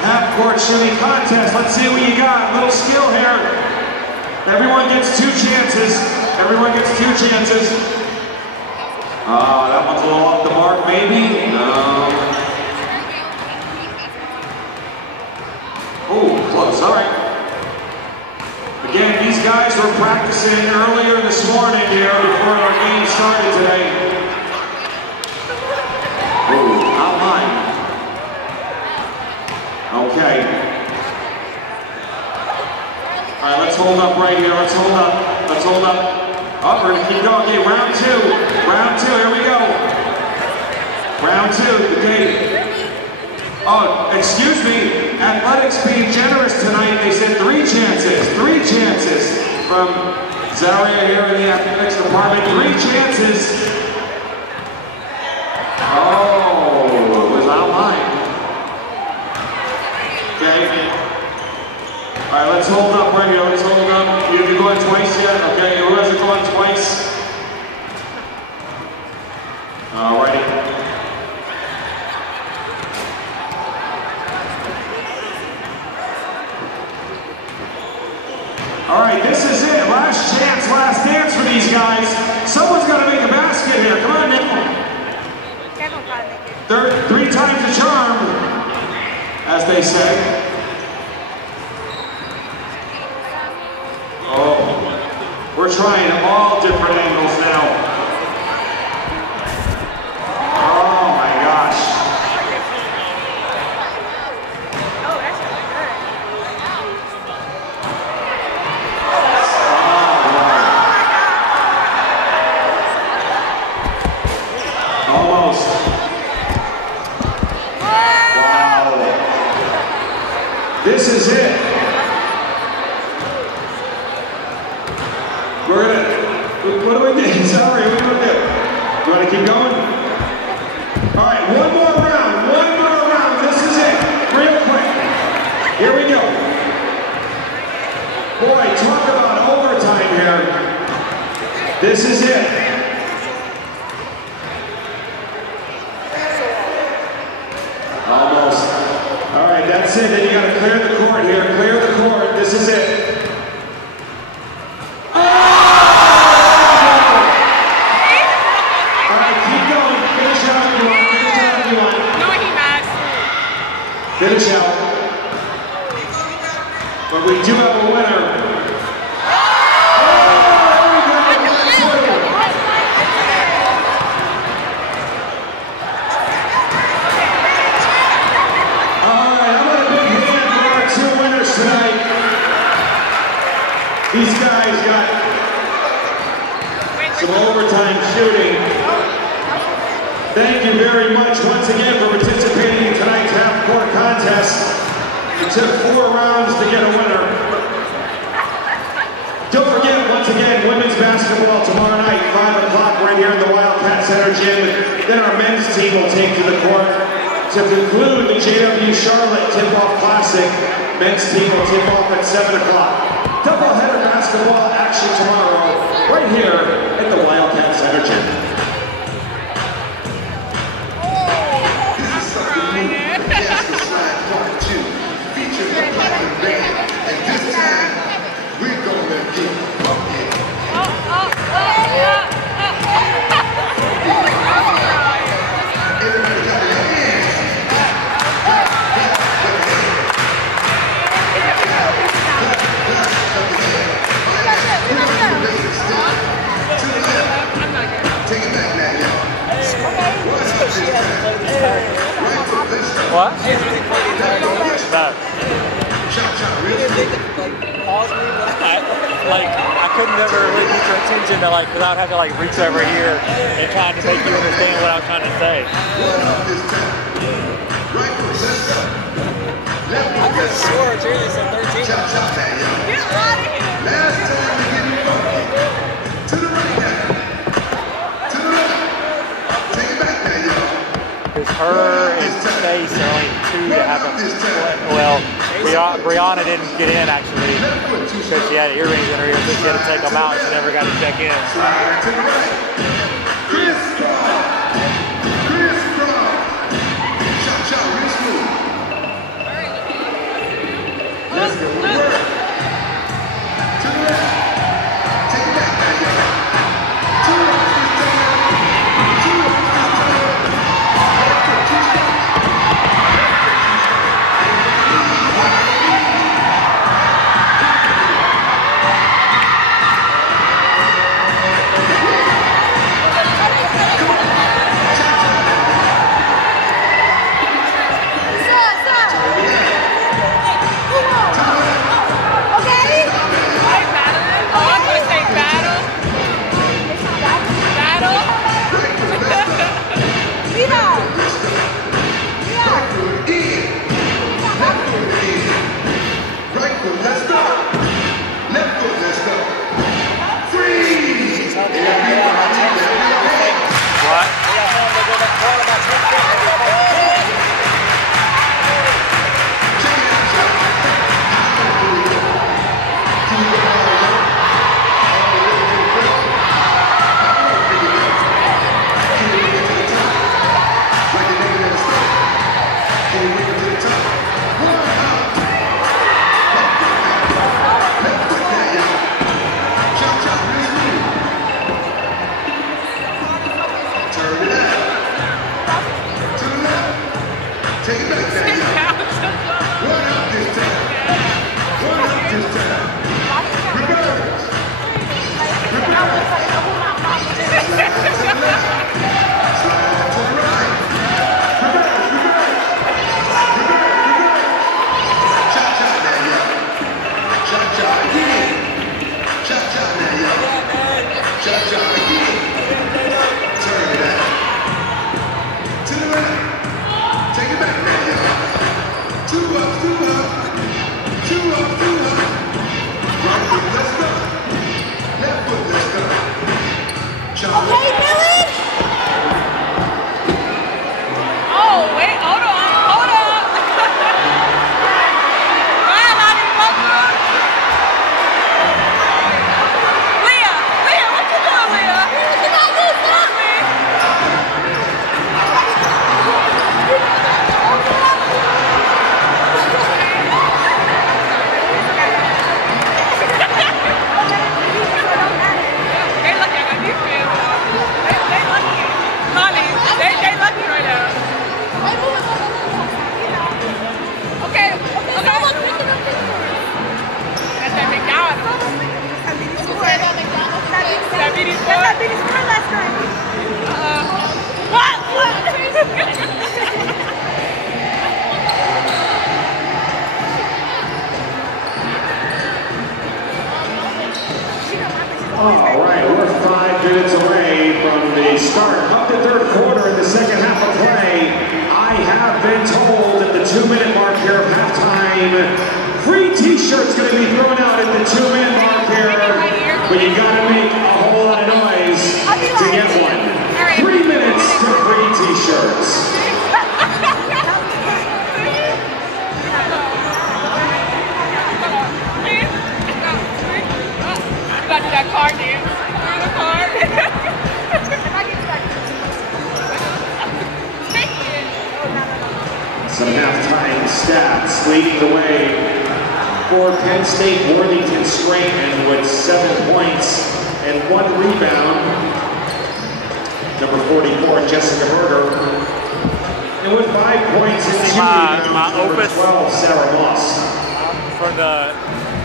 Half-court shimmy contest. Let's see what you got. A little skill here. Everyone gets 2 chances. Everyone gets 2 chances. That one's a little off the mark, maybe. No. Oh, close. All right. Again, these guys were practicing earlier this morning here before our game started today. Oh, outline. Okay. All right, let's hold up right here. Let's hold up. Let's hold up. Oh, we're gonna keep going. Okay, round 2. Round 2, here we go. Round 2, okay. Oh, excuse me. Athletics being generous tonight. They said 3 chances. 3 chances from Zaria here in the athletics department. 3 chances. Oh, it was outlined. Okay. All right, let's hold up right here. Let's hold up. You've been going twice yet? Okay, who hasn't gone twice? All righty. All right, this is it. Last chance, last dance for these guys. Someone's got to make a basket here. Come on, Nick. 3 times the charm, as they say. Oh, we're trying all different angles now. Oh my gosh. Oh, that's really good. Almost. Wow. This is it. We're gonna, what do we do? Sorry, what do we do? You wanna keep going? All right, one more round. This is it, real quick. Here we go. Boy, talk about overtime here. This is it. Almost. All right, that's it. Then you gotta clear the court here. Clear the court. This is it. Finish out. But we do have a winner. Alright, I'm gonna big hand for our 2 winners tonight. These guys got some overtime shooting. Thank you very much once again for participating in tonight's half-court contest. It took 4 rounds to get a winner. Don't forget, once again, women's basketball tomorrow night, 5 o'clock, right here in the Wildcat Center gym. Then our men's team will take to the court. To conclude the JW Charlotte Tip-Off Classic, men's team will tip off at 7 o'clock. Doubleheader basketball action tomorrow, right here at the Wildcat Center gym. Part 2, featuring the Platinum Band, and this time, we're gonna get funky. Everybody got their hands. To the left. Take it back now, y'all. What? That. I could never really get your attention to without having to reach over here and trying to make you understand what I was trying to say. I could swear Jerry said 13. Get out of here. Last time we get funky. To the right now. To the left. Take it back now, y'all. race, there are only 2 that have a well, Brianna didn't get in actually because she had earrings in her ears, so she had to take them out. She never got to check in. All right, we're 5 minutes away from the start of the third quarter in the second half of play. I have been told at the 2-minute mark here of halftime, free t-shirts going to be thrown out at the 2-minute mark here, but you got to make a whole lot of noise to get one. 3 minutes to free t-shirts. That car dance. Through the car. Some halftime stats leading the way for Penn State. Worthington Straighten with 7 points and 1 rebound. Number 44, Jessica Berger. And with 5 points and 2 rebounds, number 12, Sarah Moss.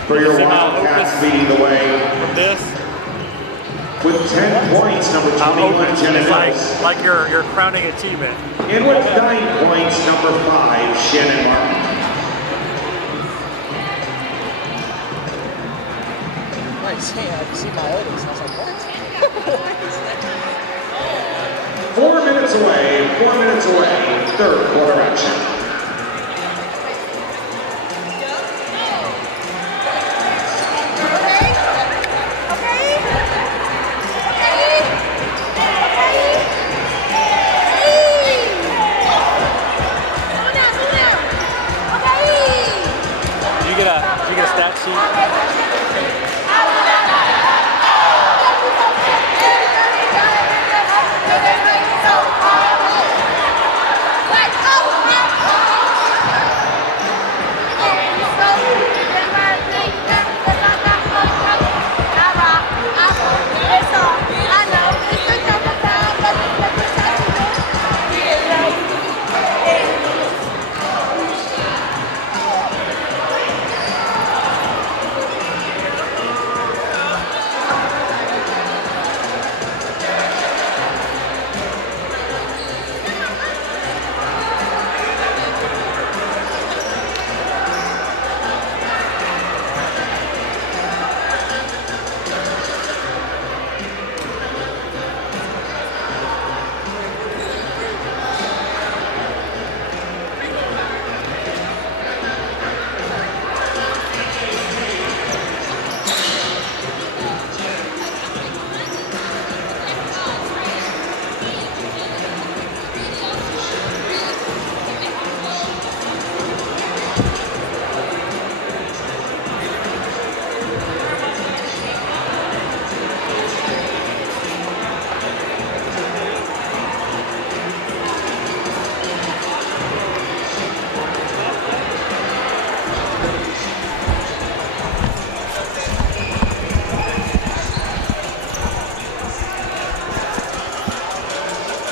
For your Wildcats leading the way. From this. With 10 points, number 21, Jenna Casella. Like your crowning achievement. And with 9 points, number 5, Shannon Martin. I see my Otis. I was like, what? 4 minutes away, third quarter action.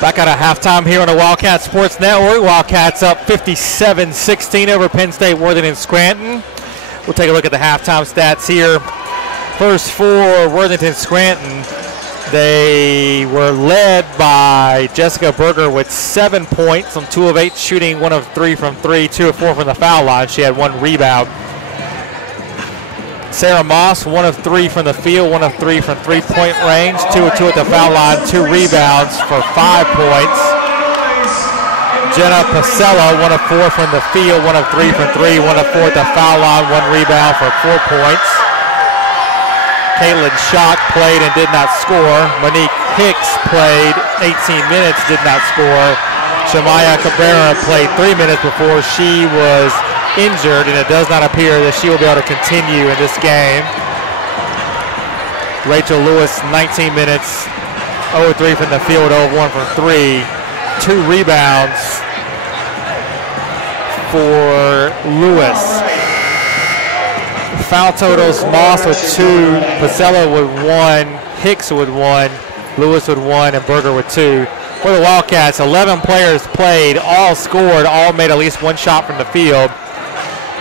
Back out of halftime here on the Wildcat Sports Network. Wildcats up 57-16 over Penn State Worthington Scranton. We'll take a look at the halftime stats here. First for Worthington Scranton, they were led by Jessica Berger with 7 points on 2 of 8 shooting, 1 of 3 from 3, 2 of 4 from the foul line. She had 1 rebound. Sarah Moss, 1 of 3 from the field, 1 of 3 from 3-point range, 2 of 2 at the foul line, 2 rebounds for 5 points. Jenna Casella, 1 of 4 from the field, 1 of 3 from 3, 1 of 4 at the foul line, 1 rebound for 4 points. Caitlin Schock played and did not score. Monique Hicks played 18 minutes, did not score. Shamaya Cabrera played 3 minutes before she was injured, and it does not appear that she will be able to continue in this game. Rachel Lewis, 19 minutes, 0 of 3 from the field, 0 of 1 from 3. 2 rebounds for Lewis. Foul totals: Moss with 2, Pasella with 1, Hicks with 1, Lewis with 1, and Berger with 2. For the Wildcats, 11 players played, all scored, all made at least 1 shot from the field.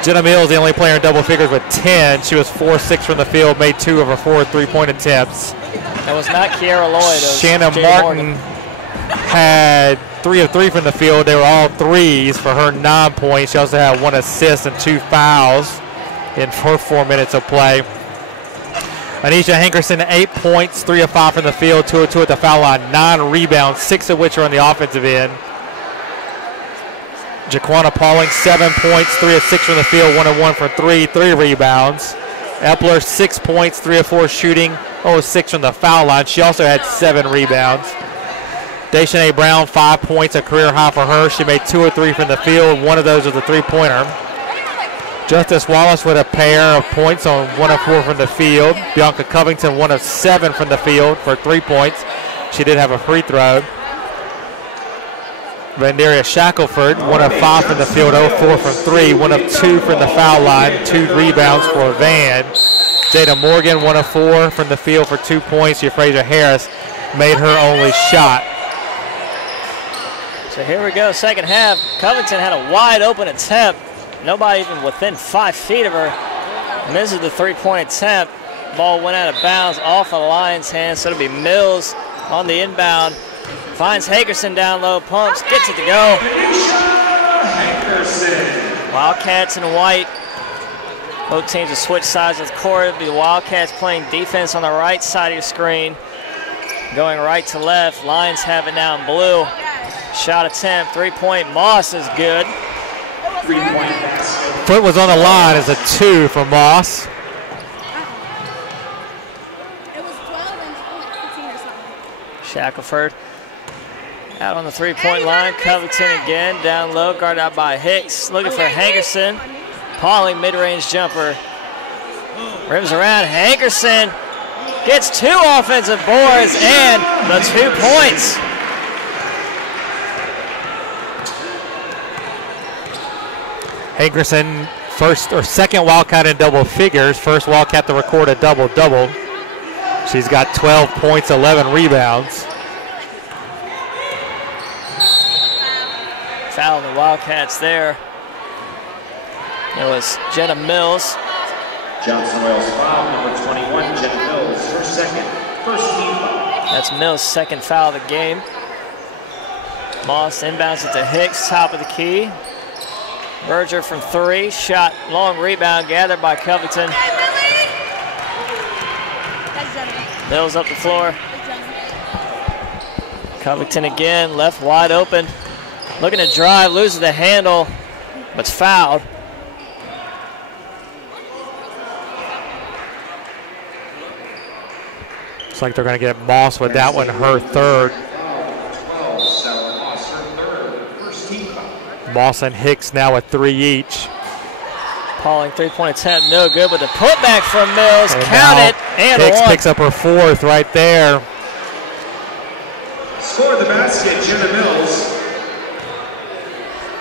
Jenna Mills, the only player in double figures with 10. She was 4-6 from the field, made 2 of her 4 3-point attempts. That was not Kiara Lloyd. Shannon Martin had 3 of 3 from the field. They were all threes for her 9 points. She also had 1 assist and 2 fouls in her 4 minutes of play. Anisha Hankerson, 8 points, 3 of 5 from the field, 2 of 2 at the foul line, 9 rebounds, 6 of which are on the offensive end. Jaquana Pauling, 7 points, 3 of 6 from the field, 1 of 1 for 3, 3 rebounds. Epler, 6 points, 3 of 4 shooting, 0 of 6 from the foul line. She also had 7 rebounds. Deshanae Brown, 5 points, a career high for her. She made 2 of 3 from the field, 1 of those was a 3-pointer. Justice Wallace with a pair of points on 1 of 4 from the field. Bianca Covington, 1 of 7 from the field for 3 points. She did have a free throw. Vandaria Shackelford, 1 of 5 from the field, 0 of 4 from 3, 1 of 2 from the foul line, 2 rebounds for Van. Jada Morgan, 1 of 4 from the field for 2 points. Euphrasia Harris made her only shot. So here we go, second half. Covington had a wide open attempt. Nobody even within 5 feet of her. Misses the 3-point attempt. Ball went out of bounds off of the Lions' hands, so it'll be Mills on the inbound. Finds Hagerson down low, pumps, gets it to go. Wildcats in white. Both teams will switch sides of the court. It'll be the Wildcats playing defense on the right side of your screen. Going right to left. Lions have it now in blue. Shot attempt, 3-point. Moss is good. Foot was on the line as a 2 for Moss. It was 12 and 15 or something. Shackelford out on the 3-point line. Covington again, down low, guarded out by Hicks. Looking for Hankerson. Pauling, mid-range jumper. Rims around. Hankerson gets 2 offensive boards and the 2 points. Hankerson, first or second Wildcat in double figures. First Wildcat to record a double-double. She's got 12 points, 11 rebounds. Foul the Wildcats there. It was Jenna Mills. Johnson Wells foul, number 21, Jenna Mills, her second, first team foul. That's Mills' second foul of the game. Moss inbounds it to Hicks, top of the key. Berger from 3, shot, long rebound, gathered by Covington. Mills up the floor. Covington again, left wide open. Looking to drive, loses the handle, but's fouled. Looks like they're going to get Moss with that one, her third. Moss and Hicks now at 3 each. Pauling 3-point attempt, no good, but the putback from Mills, and count it, and Hicks 1. picks up her 4th right there. Score the basket, Jenna Mills.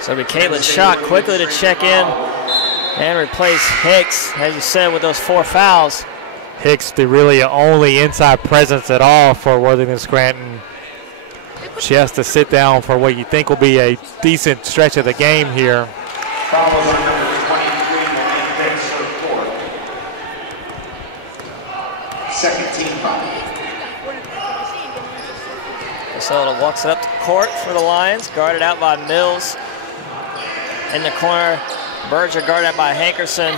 So it'll be Caitlin Schock quickly to check in and replace Hicks, as you said, with those 4 fouls. Hicks, the really only inside presence at all for Worthington Scranton. She has to sit down for what you think will be a decent stretch of the game here. Follows on number 23, Lane Hicks, her court. Second team foul. Casella walks it up to court for the Lions, guarded out by Mills. In the corner, Berger guarded out by Hankerson.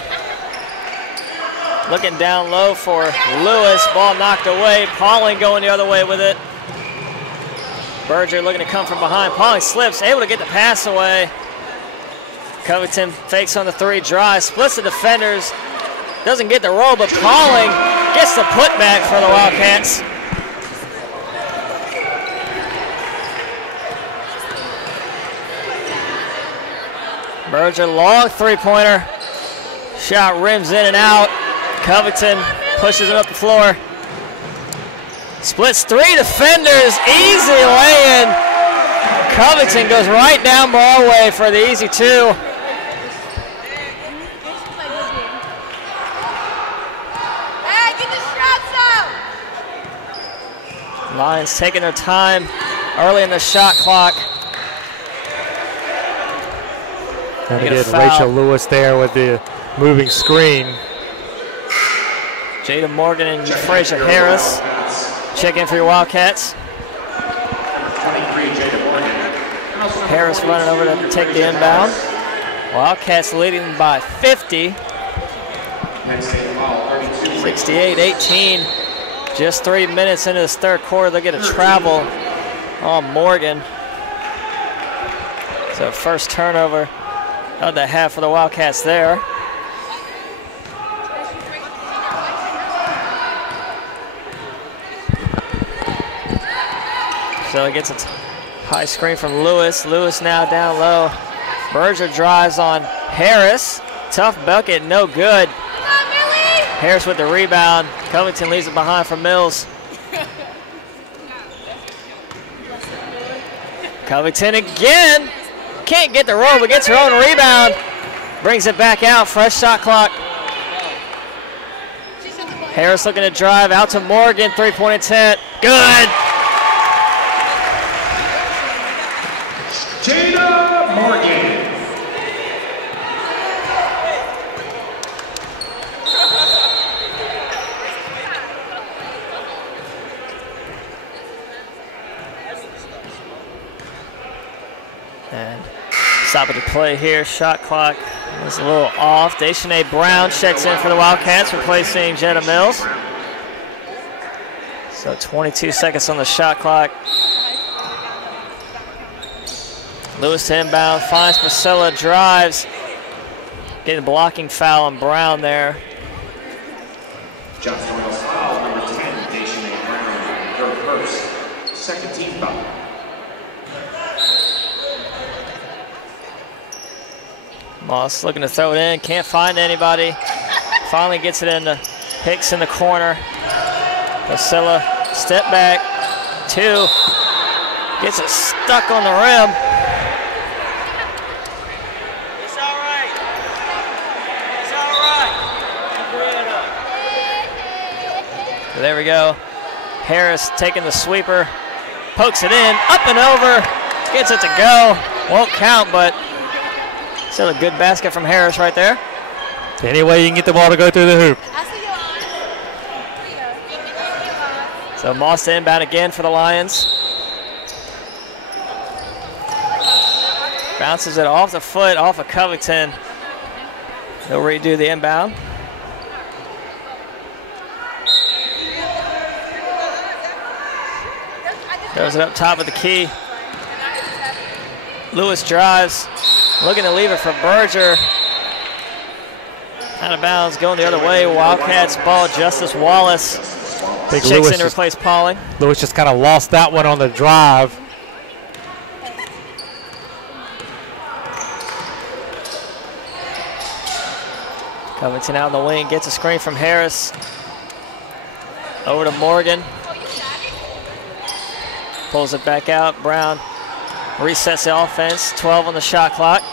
Looking down low for Lewis, ball knocked away. Pauling going the other way with it. Berger looking to come from behind. Pauling slips, able to get the pass away. Covington fakes on the three, drives, splits the defenders. Doesn't get the roll, but Pauling gets the putback for the Wildcats. Berger, long three-pointer. Shot rims in and out. Covington pushes it up the floor. Splits three defenders, easy lay-in. Covington goes right down Broadway for the easy two. Hey, get the shots out! Lions taking their time early in the shot clock. Gonna get Rachel Lewis there with the moving screen. Jada Morgan and Frazier Harris check in for your Wildcats. 23, Jada Morgan. Harris running over to take the inbound. Wildcats leading by 50. 68-18. Just 3 minutes into this third quarter, they'll get a travel on Morgan. So first turnover of the half for the Wildcats there. So he gets a high screen from Lewis. Lewis now down low. Berger drives on Harris. Tough bucket, no good. Harris with the rebound. Covington leaves it behind for Mills. Covington again. Can't get the roll, but gets her own rebound. Brings it back out, fresh shot clock. Harris looking to drive out to Morgan, three-point attempt. Good. Jada Morgan. And stop at the play here. Shot clock is a little off. Deshanae Brown checks in for the Wildcats, replacing Jenna Mills. So 22 seconds on the shot clock. Lewis to inbound, finds Priscilla, drives. Getting a blocking foul on Brown there. Johnson Royals foul, number 10, Deshanae Brown, her first. Second team foul. Moss looking to throw it in, can't find anybody. Finally gets it in the Hicks in the corner. Priscilla, step back, two. Gets it stuck on the rim. It's all right. It's all right. There we go. Harris taking the sweeper, pokes it in, up and over, gets it to go. Won't count, but still a good basket from Harris right there. Any way you can get the ball to go through the hoop. So Moss to inbound again for the Lions. Bounces it off the foot, off of Covington. They'll redo the inbound. Throws it up top of the key. Lewis drives, looking to leave it for Berger. Out of bounds, going the other way. Wildcats ball, Justice Wallace. Big Checks Lewis in to replace Pauling. Lewis just kind of lost that one on the drive. Covington out in the wing, gets a screen from Harris. Over to Morgan. Pulls it back out. Brown resets the offense. 12 on the shot clock.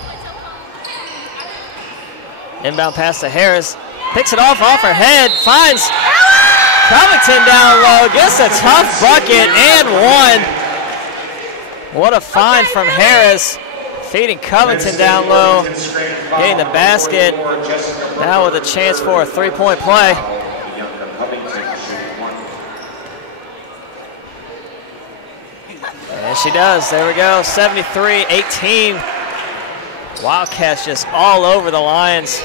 Inbound pass to Harris. Picks it off her head. Finds Covington down low. Gets a tough bucket and one. What a find from Harris. Feeding Covington down low. Getting the basket. Now with a chance for a three-point play. And she does. There we go. 73-18. Wildcats just all over the Lions.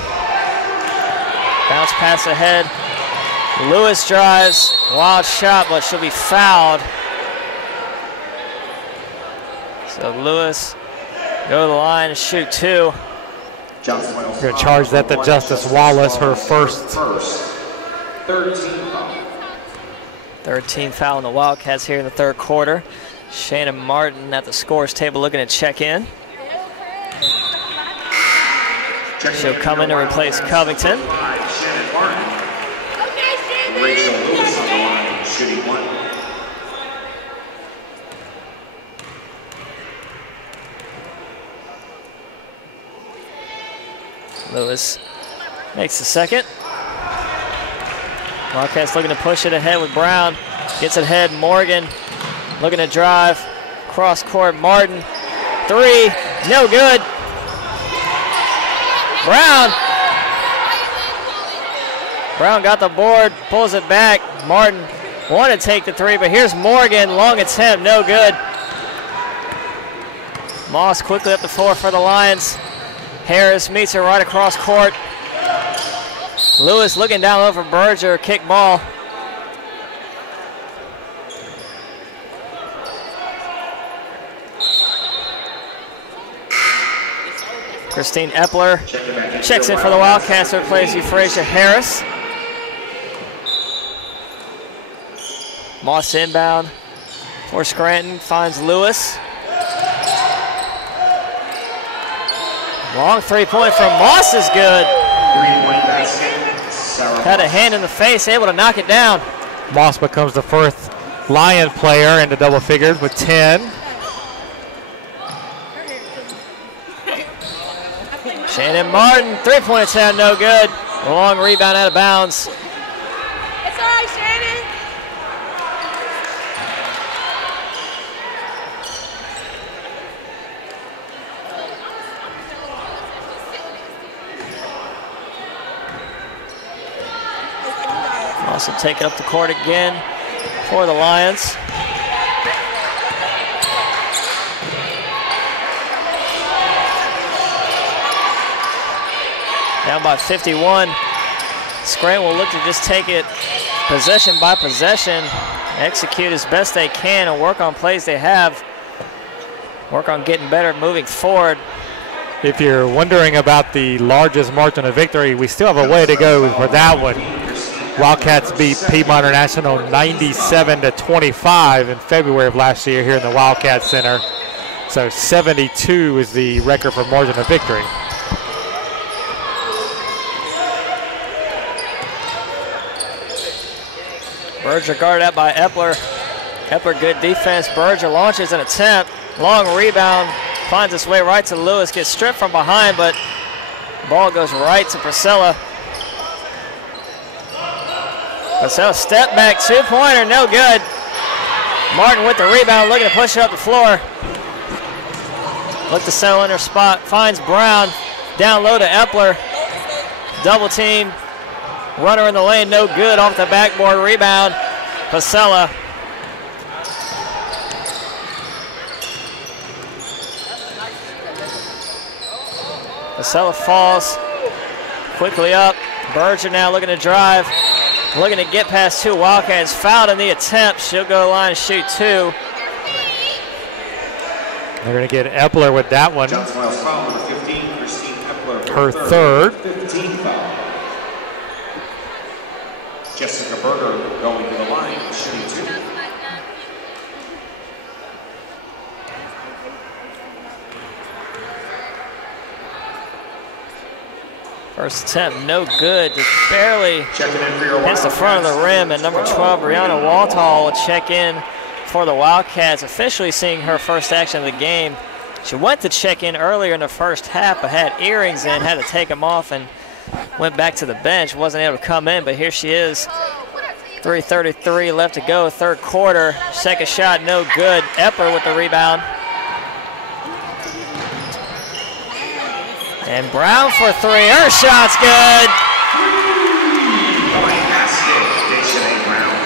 Bounce pass ahead. Lewis drives. Wild shot, but she'll be fouled. So Lewis go to the line and shoot two. Going to charge that to Justice Wallace, her first. 13 foul on the Wildcats here in the third quarter. Shannon Martin at the scores table looking to check in. She'll come in to replace Covington. Lewis makes the second. Wildcats looking to push it ahead with Brown. Gets it ahead, Morgan looking to drive. Cross court, Martin. Three, no good. Brown got the board, pulls it back. Martin wanted to take the three, but here's Morgan, long attempt, no good. Moss quickly up the floor for the Lions. Harris meets her right across court. Lewis looking down low for Berger, kick ball. Christine Epler checks in for the Wildcats to replace Euphrasia Harris. Moss inbound for Scranton, finds Lewis. Long three-point from Moss is good. Had a hand in the face, able to knock it down. Moss becomes the first Lion player into double figures with 10. Shannon Martin, three-point attempt, no good. A long rebound out of bounds. It's all right, Shannon. Also take it up the court again for the Lions. Down by 51. Scranton will look to just take it possession by possession, execute as best they can and work on plays they have. Work on getting better moving forward. If you're wondering about the largest margin of victory, we still have a way to go for that one. Wildcats beat Piedmont International 97-25 in February of last year here in the Wildcat Center. So 72 is the record for margin of victory. Berger guarded out by Epler. Epler good defense. Berger launches an attempt. Long rebound. Finds its way right to Lewis. Gets stripped from behind, but ball goes right to Priscilla. Priscilla step back, two-pointer, no good. Martin with the rebound, looking to push it up the floor. Look to settle in her spot. Finds Brown. Down low to Epler. Double team. Runner in the lane, no good. Off the backboard, rebound. Priscilla. Priscilla falls quickly up. Berger now looking to drive. Looking to get past two Wildcats. Fouled in the attempt. She'll go to the line and shoot two. They're going to get Epler with that one. Her third. Jessica Berger going to the line, shooting two. First attempt, no good. Just barely hits the front of the rim. And number 12, Brianna Waltall, will check in for the Wildcats, officially seeing her first action of the game. She went to check in earlier in the first half, but had earrings in, had to take them off, and went back to the bench. Wasn't able to come in, but here she is. 3:33 left to go, third quarter. Second shot, no good. Epler with the rebound. And Brown for three. Her shot's good. Point basket, Deshaun Brown.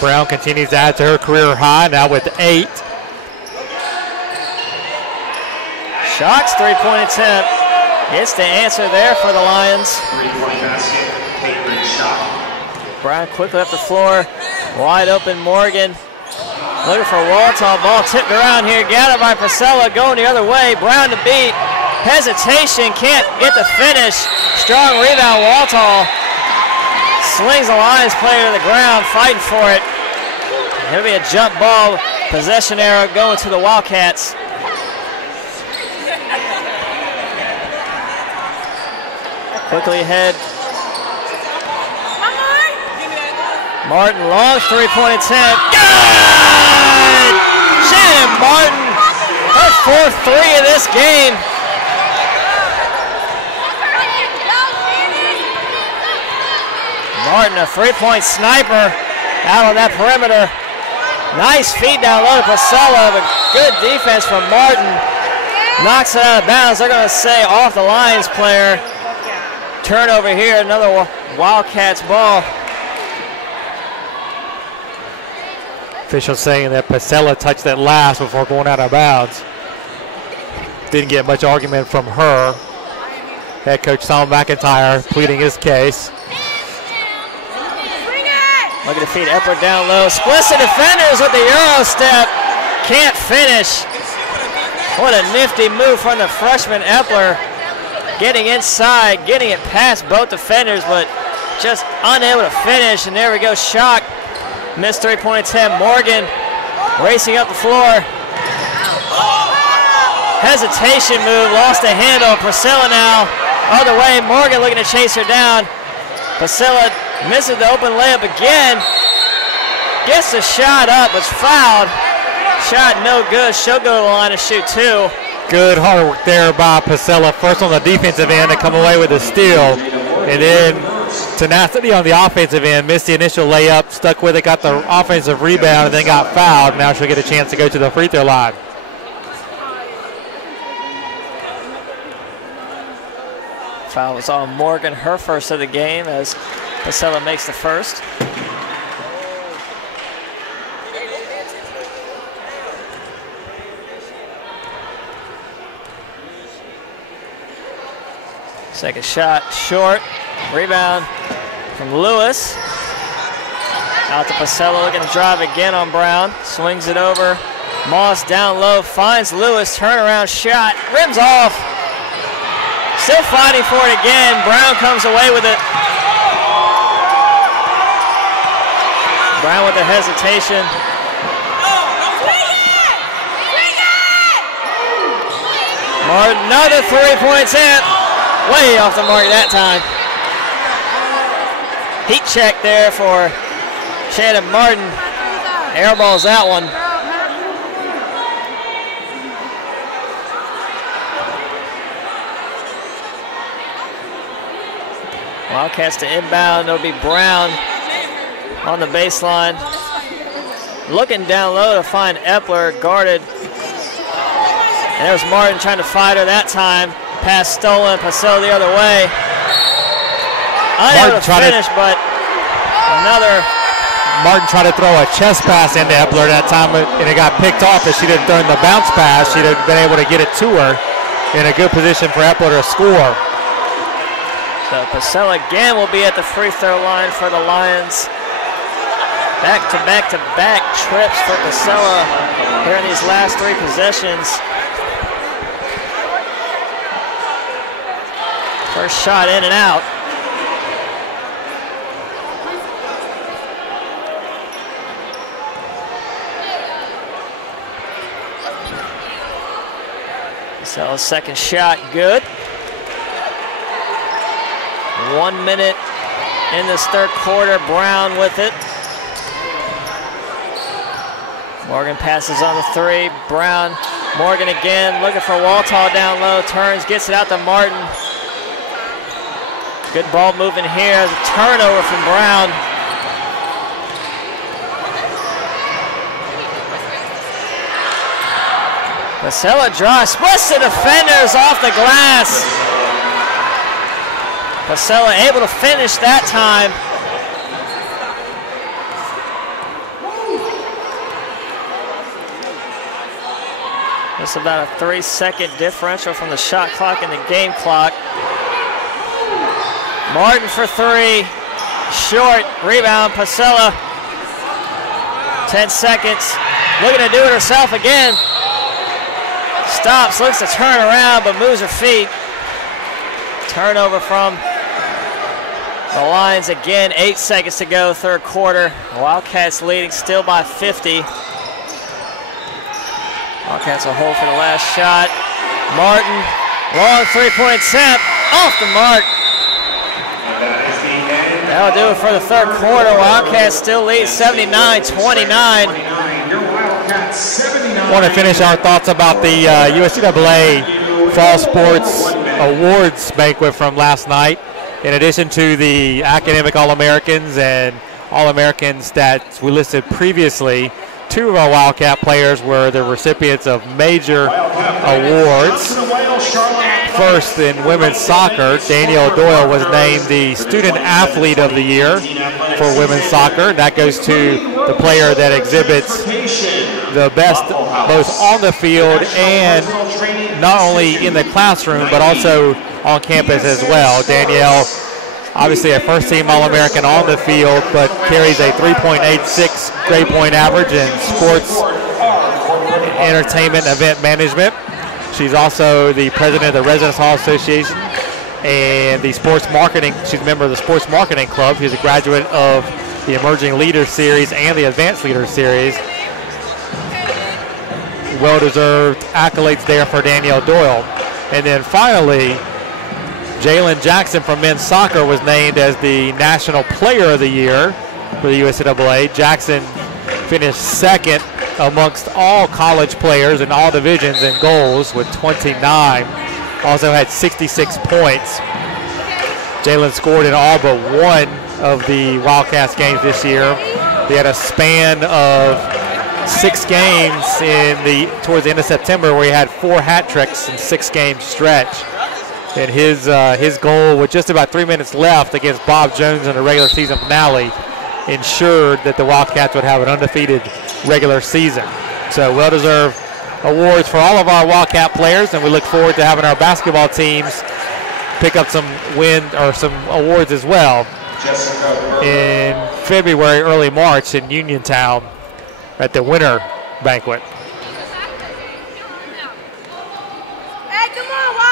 Brown continues to add to her career high, now with 8. Shock's three-point attempt. Gets the answer there for the Lions. 3-point basket, Caitlin Shock. Brown quickly up the floor. Wide open Morgan. Looking for Waltall. Ball tipped around here. Gathered by Priscilla. Going the other way. Brown to beat. Hesitation. Can't get the finish. Strong rebound. Waltall slings the Lions player to the ground. Fighting for it. It'll be a jump ball. Possession arrow going to the Wildcats. Quickly ahead. Martin, long three-point attempt. Good! Shannon Martin, her 4th three of this game. Martin, a three-point sniper out on that perimeter. Nice feed down low to Priscilla, but good defense from Martin. Knocks it out of bounds. They're going to say off the Lions player. Turnover here, another Wildcats ball. Officials saying that Priscilla touched that last before going out of bounds. Didn't get much argument from her. Head coach Tom McIntyre pleading his case. Looking to feed Epler down low. Splits the defenders with the Euro step. Can't finish. What a nifty move from the freshman Epler. Getting inside, getting it past both defenders, but just unable to finish. And there we go, Shock. Missed three-point attempt. Morgan racing up the floor. Hesitation move, lost the handle. Priscilla now other way. Morgan looking to chase her down. Priscilla misses the open layup again. Gets the shot up, was fouled. Shot no good. She'll go to the line to shoot 2. Good hard work there by Priscilla. First on the defensive end to come away with a steal. And then tenacity on the offensive end. Missed the initial layup, stuck with it, got the offensive rebound, and then got fouled. Now she'll get a chance to go to the free throw line. Foul was on Morgan, her first of the game, as Priscilla makes the first. Second shot, short. Rebound from Lewis. Out to Priscilla, looking to drive again on Brown. Swings it over. Moss down low, finds Lewis. Turnaround shot, rims off. Still fighting for it again. Brown comes away with it. Brown with the hesitation. Martin, another three-point attempt. Way off the mark that time. Heat check there for Shannon Martin. Airballs that one. Wildcats to inbound. It'll be Brown on the baseline. Looking down low to find Epler guarded. And there's Martin trying to fight her that time. Pass stolen, Priscilla the other way. Unable to finish, but another. Martin tried to throw a chest pass into Epler that time, and it got picked off. If she'd have thrown the bounce pass, she'd have been able to get it to her in a good position for Epler to score. So Priscilla again will be at the free throw line for the Lions. Back-to-back trips for Priscilla here in these last 3 possessions. First shot in and out. So second shot good. 1 minute in this third quarter. Brown with it. Morgan passes on the 3. Brown, Morgan again, looking for Waltall down low. Turns, gets it out to Martin. Good ball movement here. As a turnover from Brown. Casella draws, splits the defenders off the glass. Casella able to finish that time. Just about a 3-second differential from the shot clock and the game clock. Martin for three, short, rebound, Casella. 10 seconds, looking to do it herself again. Stops, looks to turn around, but moves her feet. Turnover from the Lions again, 8 seconds to go, third quarter. Wildcats leading still by 50. Wildcats will hold for the last shot. Martin, long three-point attempt, off the mark. That'll do it for the third quarter. Wildcats still lead 79-29. I want to finish our thoughts about the USCAA Fall Sports Awards banquet from last night. In addition to the academic All-Americans and All-Americans that we listed previously, two of our Wildcat players were the recipients of major awards. First, in women's soccer, Danielle Doyle was named the Student Athlete of the Year for women's soccer. That goes to the player that exhibits the best both on the field and not only in the classroom but also on campus as well. Danielle, obviously a first-team All-American on the field, but carries a 3.86 grade point average in sports, entertainment, event management. She's also the president of the Residence Hall Association and the sports marketing. She's a member of the Sports Marketing Club. She's a graduate of the Emerging Leaders Series and the Advanced Leaders Series. Well-deserved accolades there for Danielle Doyle. And then finally, Jalen Jackson from men's soccer was named as the National Player of the Year for the USCAA. Jackson finished second amongst all college players in all divisions in goals with 29. Also had 66 points. Jalen scored in all but one of the Wildcats games this year. He had a span of 6 games towards the end of September where he had 4 hat tricks in 6-game stretch. And his goal with just about 3 minutes left against Bob Jones in the regular season finale ensured that the Wildcats would have an undefeated regular season. So well-deserved awards for all of our Wildcat players, and we look forward to having our basketball teams pick up some some awards as well in February, early March in Uniontown at the winter banquet.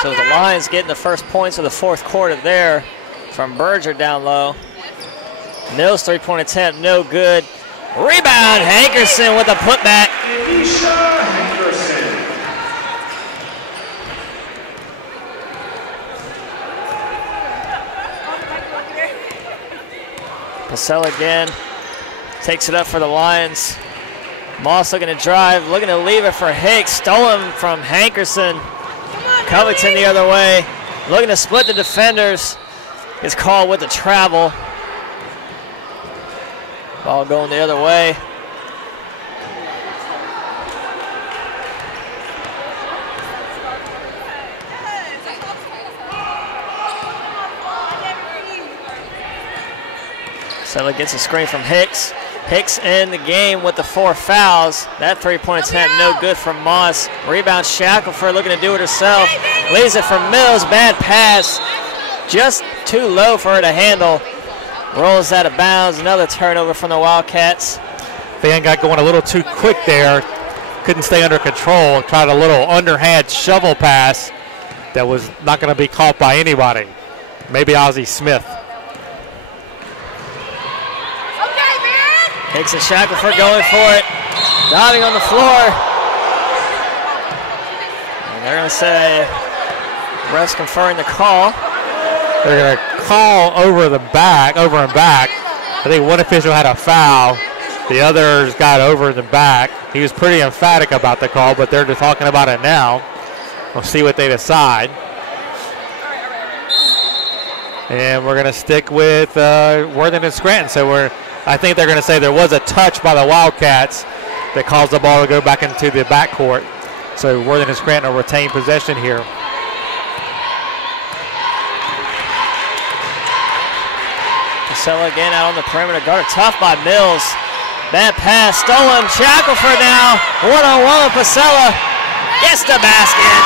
So the Lions getting the first points of the fourth quarter there from Berger down low. Mills three-point attempt, no good. Rebound, Hankerson with a putback. Casella again takes it up for the Lions. Moss looking to drive, looking to leave it for Hicks. Stolen from Hankerson. Covington the other way, looking to split the defenders. Is called with the travel. Ball going the other way. Casella gets a screen from Hicks. Hicks in the game with the 4 fouls. That three-point attempt no good from Moss. Rebound Shackelford looking to do it herself. Leaves it from Mills. Bad pass. Just too low for her to handle. Rolls out of bounds. Another turnover from the Wildcats. Van got going a little too quick there. Couldn't stay under control. Tried a little underhand shovel pass that was not going to be caught by anybody. Maybe Ozzie Smith. Hicks and Shackelford going for it. Diving on the floor. And they're going to say, refs conferring the call. They're going to call over and back. I think one official had a foul. The others got over in the back. He was pretty emphatic about the call, but they're just talking about it now. We'll see what they decide. And we're going to stick with Worthington Scranton. So I think they're going to say there was a touch by the Wildcats that caused the ball to go back into the backcourt. So Worthington Scranton will retain possession here. Casella again out on the perimeter. Guarded tough by Mills. Bad pass, stolen. Shackelford now. One-on-one with Casella. Gets the basket.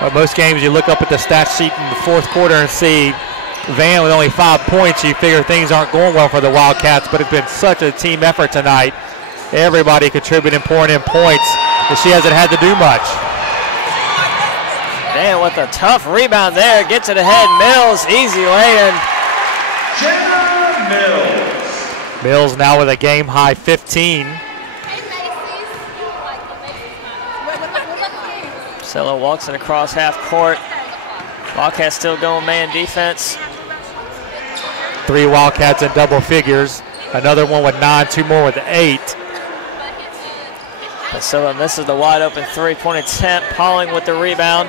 Well, most games you look up at the stat sheet in the fourth quarter and see Van with only 5 points. You figure things aren't going well for the Wildcats, but it's been such a team effort tonight. Everybody contributing, pouring in points, but she hasn't had to do much. Man, with a tough rebound there, gets it ahead. Mills, easy lay-in. Jenna Mills. Mills now with a game-high 15. Casella walks it across half court. Wildcats still going man defense. 3 Wildcats in double figures. Another one with 9, 2 more with 8. Casella misses the wide open three-point attempt. Pauling with the rebound.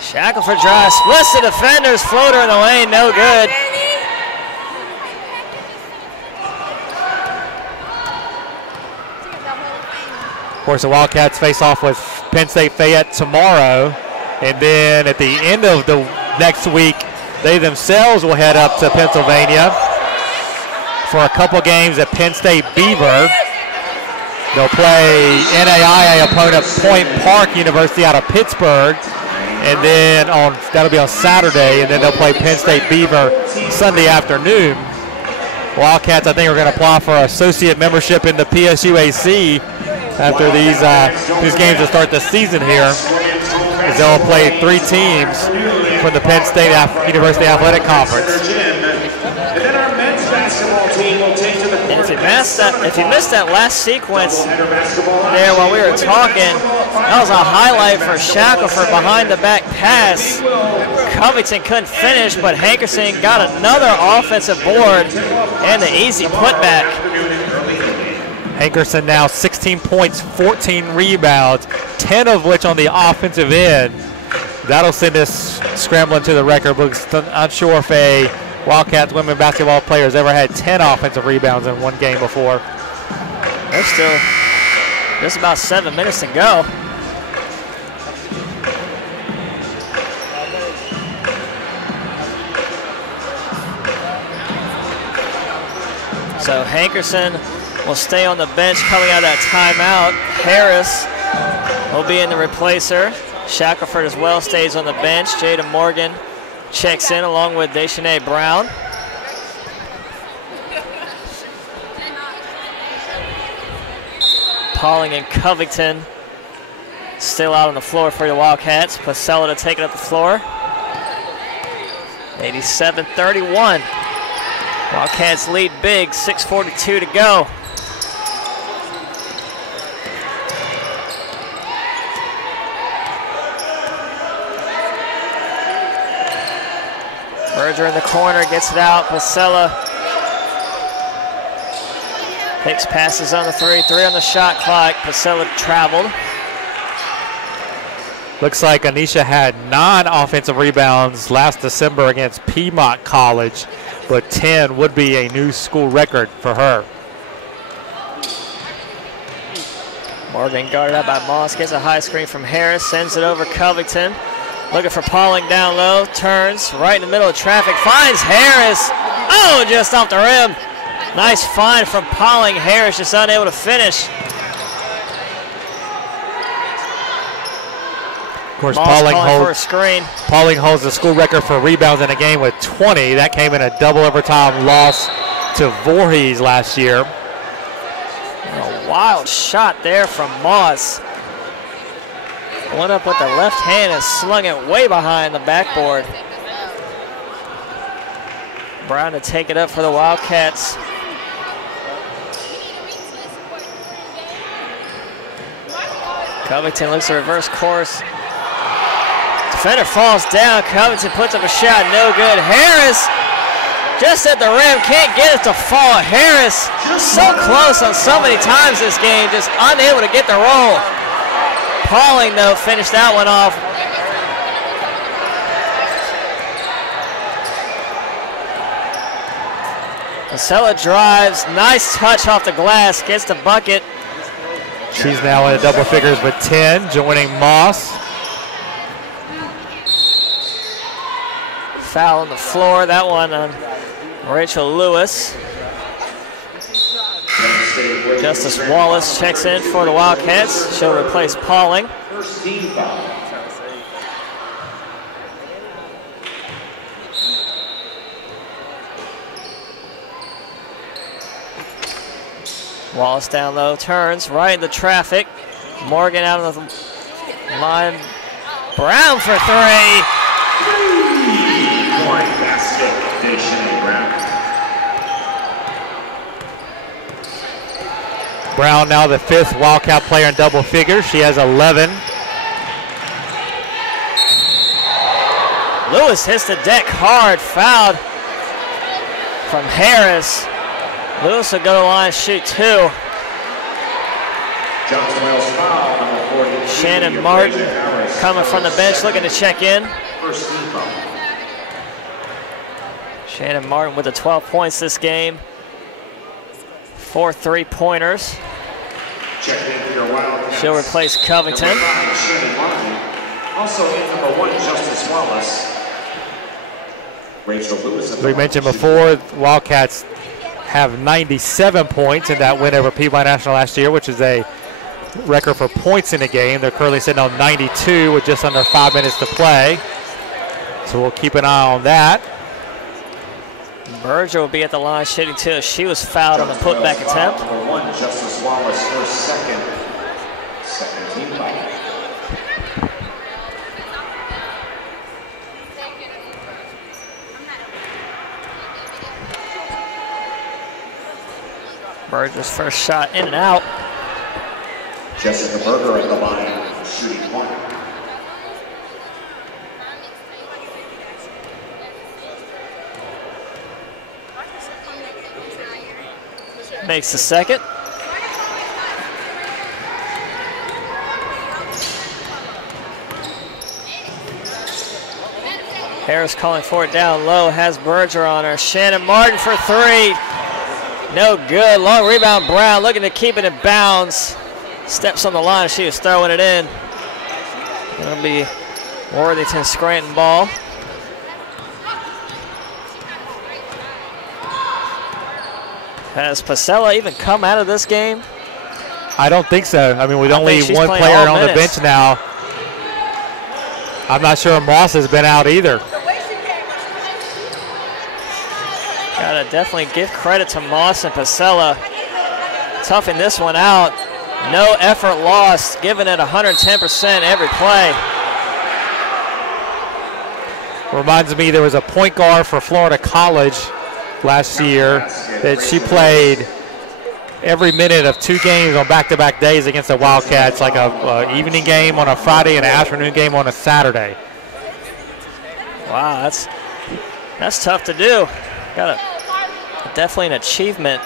Shackelford drive, splits the defenders. Floater in the lane, no good. Of course, the Wildcats face off with Penn State Fayette tomorrow, and then at the end of the next week, they themselves will head up to Pennsylvania for a couple games at Penn State Beaver. They'll play NAIA opponent Point Park University out of Pittsburgh, and then that'll be on Saturday, and then they'll play Penn State Beaver Sunday afternoon. Wildcats, I think, are going to apply for associate membership in the PSUAC after these games to start the season here, as they'll play 3 teams from the Penn State University Athletic Conference. And then our men's basketball team will take to the court. If you missed that last sequence there while we were talking, that was a highlight for Shackelford behind the back pass. Covington couldn't finish, but Hankerson got another offensive board and the easy putback. Hankerson now 16 points, 14 rebounds, 10 of which on the offensive end. That'll send us scrambling to the record books. Not sure if a Wildcats women basketball player has ever had 10 offensive rebounds in one game before. There's still just about 7 minutes to go. So Hankerson will stay on the bench coming out of that timeout. Harris will be in the replacer. Shackelford as well stays on the bench. Jada Morgan checks in along with Deschanay Brown. Pauling and Covington still out on the floor for the Wildcats. Casella to take it up the floor. 87-31. Wildcats lead big, 6:42 to go. Berger in the corner, gets it out. Casella takes passes on the 3 on the shot clock. Casella traveled. Looks like Anisha had 9 offensive rebounds last December against Piedmont College, but 10 would be a new school record for her. Morgan guarded up by Moss, gets a high screen from Harris, sends it over Covington. Looking for Pauling down low, turns right in the middle of traffic, finds Harris. Oh, just off the rim. Nice find from Pauling. Harris just unable to finish. Of course, Pauling holds the school record for rebounds in a game with 20. That came in a double overtime loss to Voorhees last year. A wild shot there from Moss. Went up with the left hand and slung it way behind the backboard. Brown to take it up for the Wildcats. Covington looks to reverse course. Defender falls down. Covington puts up a shot, no good. Harris just at the rim, can't get it to fall. Harris so close on so many times this game, just unable to get the roll. Pauling, though, finished that one off. Casella drives, nice touch off the glass, gets the bucket. She's now in double figures with 10, joining Moss. Foul on the floor, that one on Rachel Lewis. Justice Wallace checks in for the Wildcats. She'll replace Pauling. First team foul. Wallace down low, turns right into traffic. Morgan out of the line. Brown for three. Point basket to Shannon Brown. Brown now the 5th Wildcat player in double figures. She has 11. Lewis hits the deck hard, fouled from Harris. Lewis will go to the line, shoot 2. Johnson Wells foul, number 42. Shannon Martin coming from the bench looking to check in. First team foul. Shannon Martin with the 12 points this game. 4 3-pointers. Check in for your Wildcats. She'll replace Covington. Number 5, Shannon Martin. Also in number 1, Justice Wallace. Rachel Lewis. We mentioned before, Wildcats have 97 points in that win over Peabody National last year, which is a record for points in a game. They're currently sitting on 92 with just under 5 minutes to play. So we'll keep an eye on that. Berger will be at the line shooting 2. She was fouled on the putback attempt. Number 1, Justice Wallace, her second team foul. Berger's first shot in and out. Jessica Berger at the line, shooting 1. Makes the second. Harris calling for it down low, has Berger on her. Shannon Martin for 3. No good. Long rebound. Brown looking to keep it in bounds. Steps on the line. She was throwing it in. It'll be Worthington Scranton ball. Has Pasella even come out of this game? I don't think so. I mean, with only one player on the bench now. I'm not sure Moss has been out either. Gotta definitely give credit to Moss and Pasella. Toughing this one out. No effort lost, giving it 110% every play. Reminds me there was a point guard for Florida College last year that she played every minute of 2 games on back-to-back days against the Wildcats, like a evening game on a Friday and an afternoon game on a Saturday. Wow, that's tough to do. Definitely an achievement.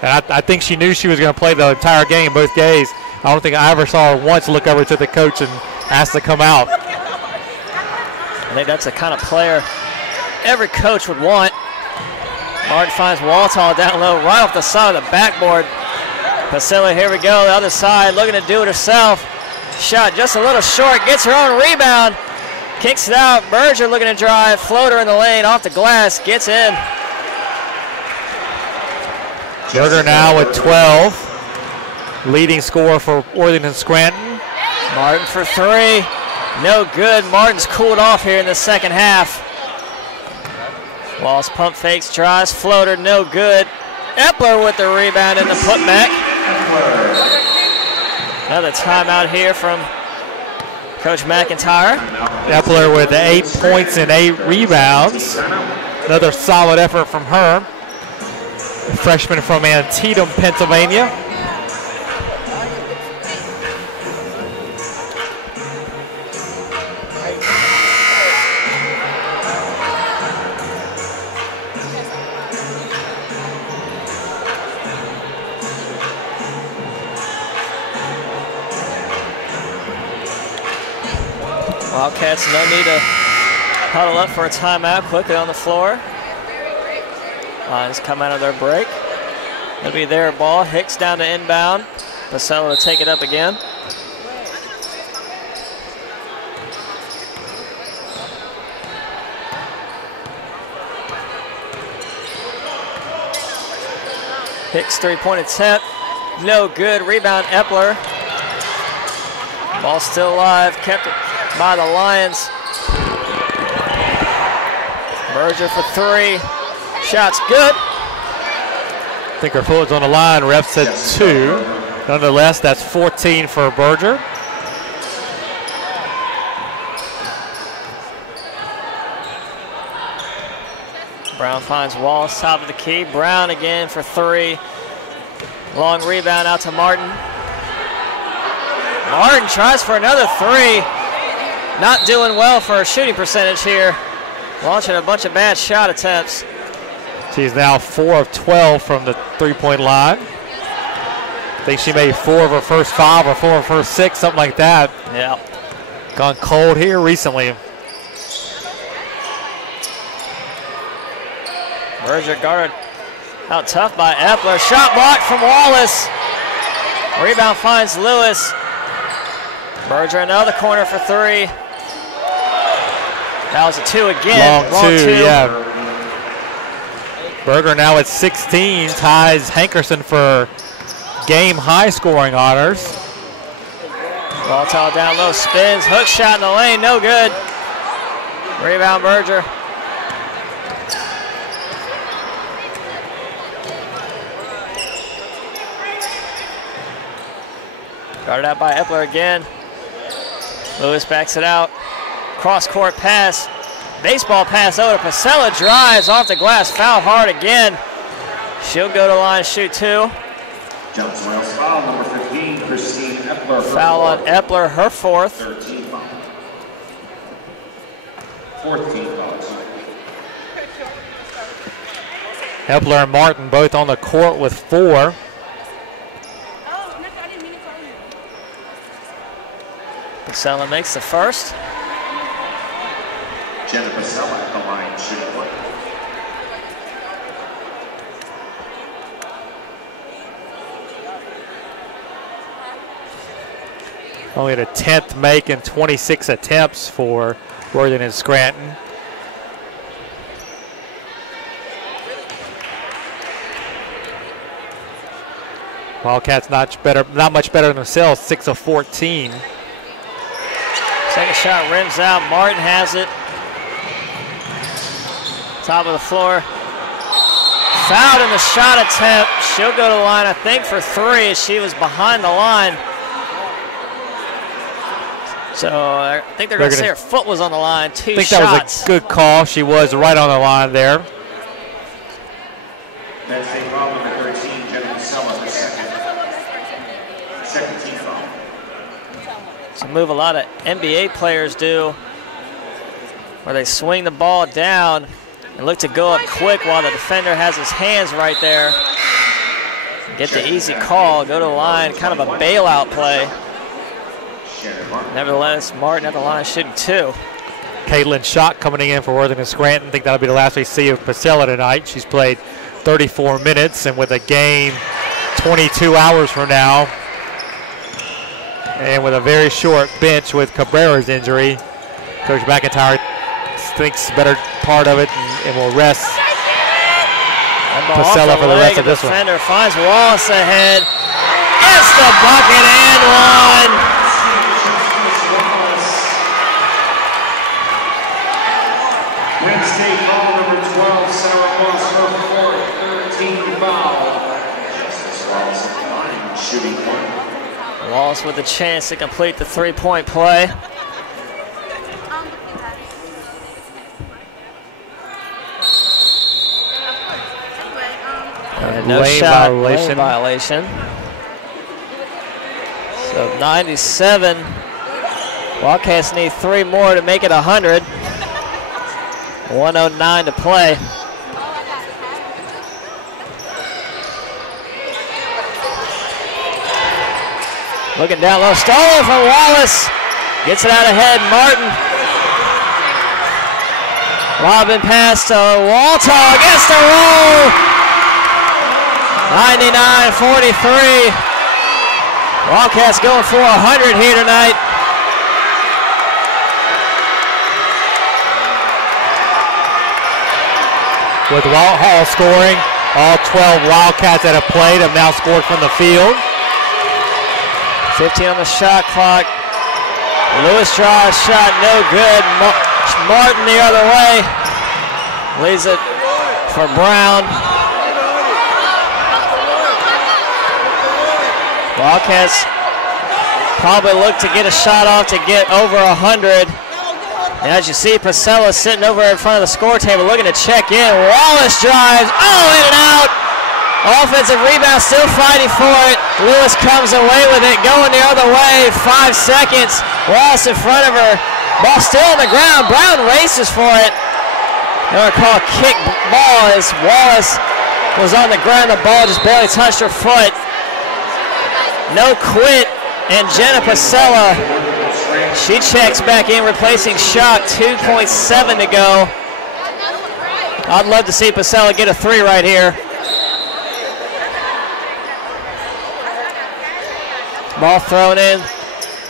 And I think she knew she was going to play the entire game both days. I don't think I ever saw her once look over to the coach and ask to come out. I think that's the kind of player every coach would want. Martin finds Waltall down low, right off the side of the backboard. Pasella, here we go, the other side, looking to do it herself. Shot just a little short, gets her own rebound. Kicks it out, Berger looking to drive, floater in the lane, off the glass, gets in. Berger now with 12. Leading scorer for Worthington Scranton. Martin for 3. No good. Martin's cooled off here in the second half. Wallace pump fakes, drives, floater, no good. Epler with the rebound and the putback. Another timeout here from Coach McIntyre. Epler with 8 points and 8 rebounds. Another solid effort from her. Freshman from Antietam, Pennsylvania. Wildcats no need to huddle up for a timeout. Quickly on the floor. Lions come out of their break. It'll be their ball. Hicks down to inbound. Casella to take it up again. Hicks three-point attempt. No good. Rebound Epler. Ball still alive. Kept it by the Lions. Berger for three. Shot's good. I think our foot was on the line. Ref said 2. Nonetheless, that's 14 for Berger. Brown finds Wallace, top of the key. Brown again for 3. Long rebound out to Martin. Martin tries for another 3. Not doing well for her shooting percentage here. Launching a bunch of bad shot attempts. She's now 4 of 12 from the three-point line. I think she made 4 of her first 5 or 4 of her first 6, something like that. Yeah. Gone cold here recently. Berger guarded out tough by Epler. Shot blocked from Wallace. Rebound finds Lewis. Berger another corner for 3. That was a 2 again. Long two, yeah. Berger now at 16, ties Hankerson for game high scoring honors. Ball tall down low, spins, hook shot in the lane, no good. Rebound Berger. Guarded out by Epler again. Lewis backs it out. Cross court pass. Baseball pass over to Casella. Drives off the glass. Foul hard again. She'll go to line, shoot 2. Johnson Wells foul, number 15, Christine Epler. Foul on Epler, her 4th. 13 foul. 14 fouls. Epler and Martin both on the court with 4. Casella makes the first. Jenna Casella at the line, shooting 1. Only at a 10th make and 26 attempts for Worthing and Scranton. Wildcats not much better than themselves, 6 of 14. Second shot rims out. Martin has it. Top of the floor. Fouled in the shot attempt. She'll go to the line, I think, for 3 as she was behind the line. So I think they're going to say her foot was on the line. 2 shots. I think that was a good call. She was right on the line there. That's a foul, number 13, Jenna Casella, the second team foul. It's a move a lot of NBA players do, where they swing the ball down and look to go up quick while the defender has his hands right there. Get the easy call, go to the line, kind of a bailout play. Nevertheless, Martin at the line shooting 2. Caitlin Schott coming in for Worthing and Scranton. I think that'll be the last we see of Casella tonight. She's played 34 minutes, and with a game 22 hours from now, and with a very short bench with Cabrera's injury, Coach McIntyre thinks better part of it and will rest Casella for the rest of this one. Defender finds Wallace ahead. Gets the bucket and 1. Wednesday foul, number 12, Sarah Moss, her 4th, 13 foul. Justice Wallace at the line, shooting 1. Wallace with a chance to complete the 3-point play. No shot, lane violation. So 97. Wildcats need 3 more to make it 100. 1:09 to play. Looking down low, stolen from Wallace. Gets it out ahead, Martin. Lobbing pass to Walter against the roll. 99-43. Wildcats going for 100 here tonight. With Walt Hall scoring, all 12 Wildcats that have played have now scored from the field. 15 on the shot clock. Lewis draws shot, no good. Martin the other way. Leaves it for Brown. Wildcats probably look to get a shot off to get over 100. And as you see, Priscilla sitting over in front of the score table looking to check in. Wallace drives, in and out. Offensive rebound, still fighting for it. Lewis comes away with it, going the other way. 5 seconds. Wallace in front of her. Ball still on the ground. Brown races for it. They're going to call a kick ball as Wallace was on the ground. The ball just barely touched her foot. No quit. And Jenna Casella, she checks back in, replacing Shock. 2.7 to go. I'd love to see Pasella get a 3 right here. Ball thrown in.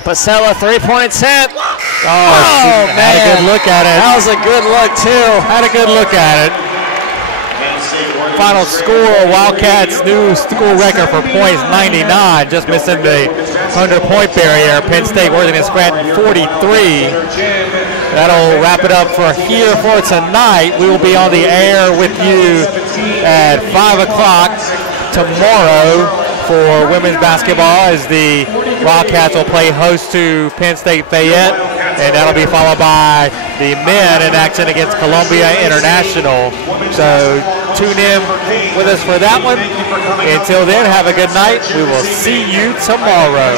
Pasella, 3-point attempt. Oh, man. Had a good look at it. That was a good look, too. Had a good look at it. Final score, Wildcats' new school record for points, 99. Just missing the 100-point barrier. Penn State, Worthington, Scranton, 43. That'll wrap it up for here for tonight. We will be on the air with you at 5 o'clock tomorrow for women's basketball as the Wildcats will play host to Penn State Fayette, and that'll be followed by the men in action against Columbia International. So tune in with us for that one. Until then, have a good night. We will see you tomorrow.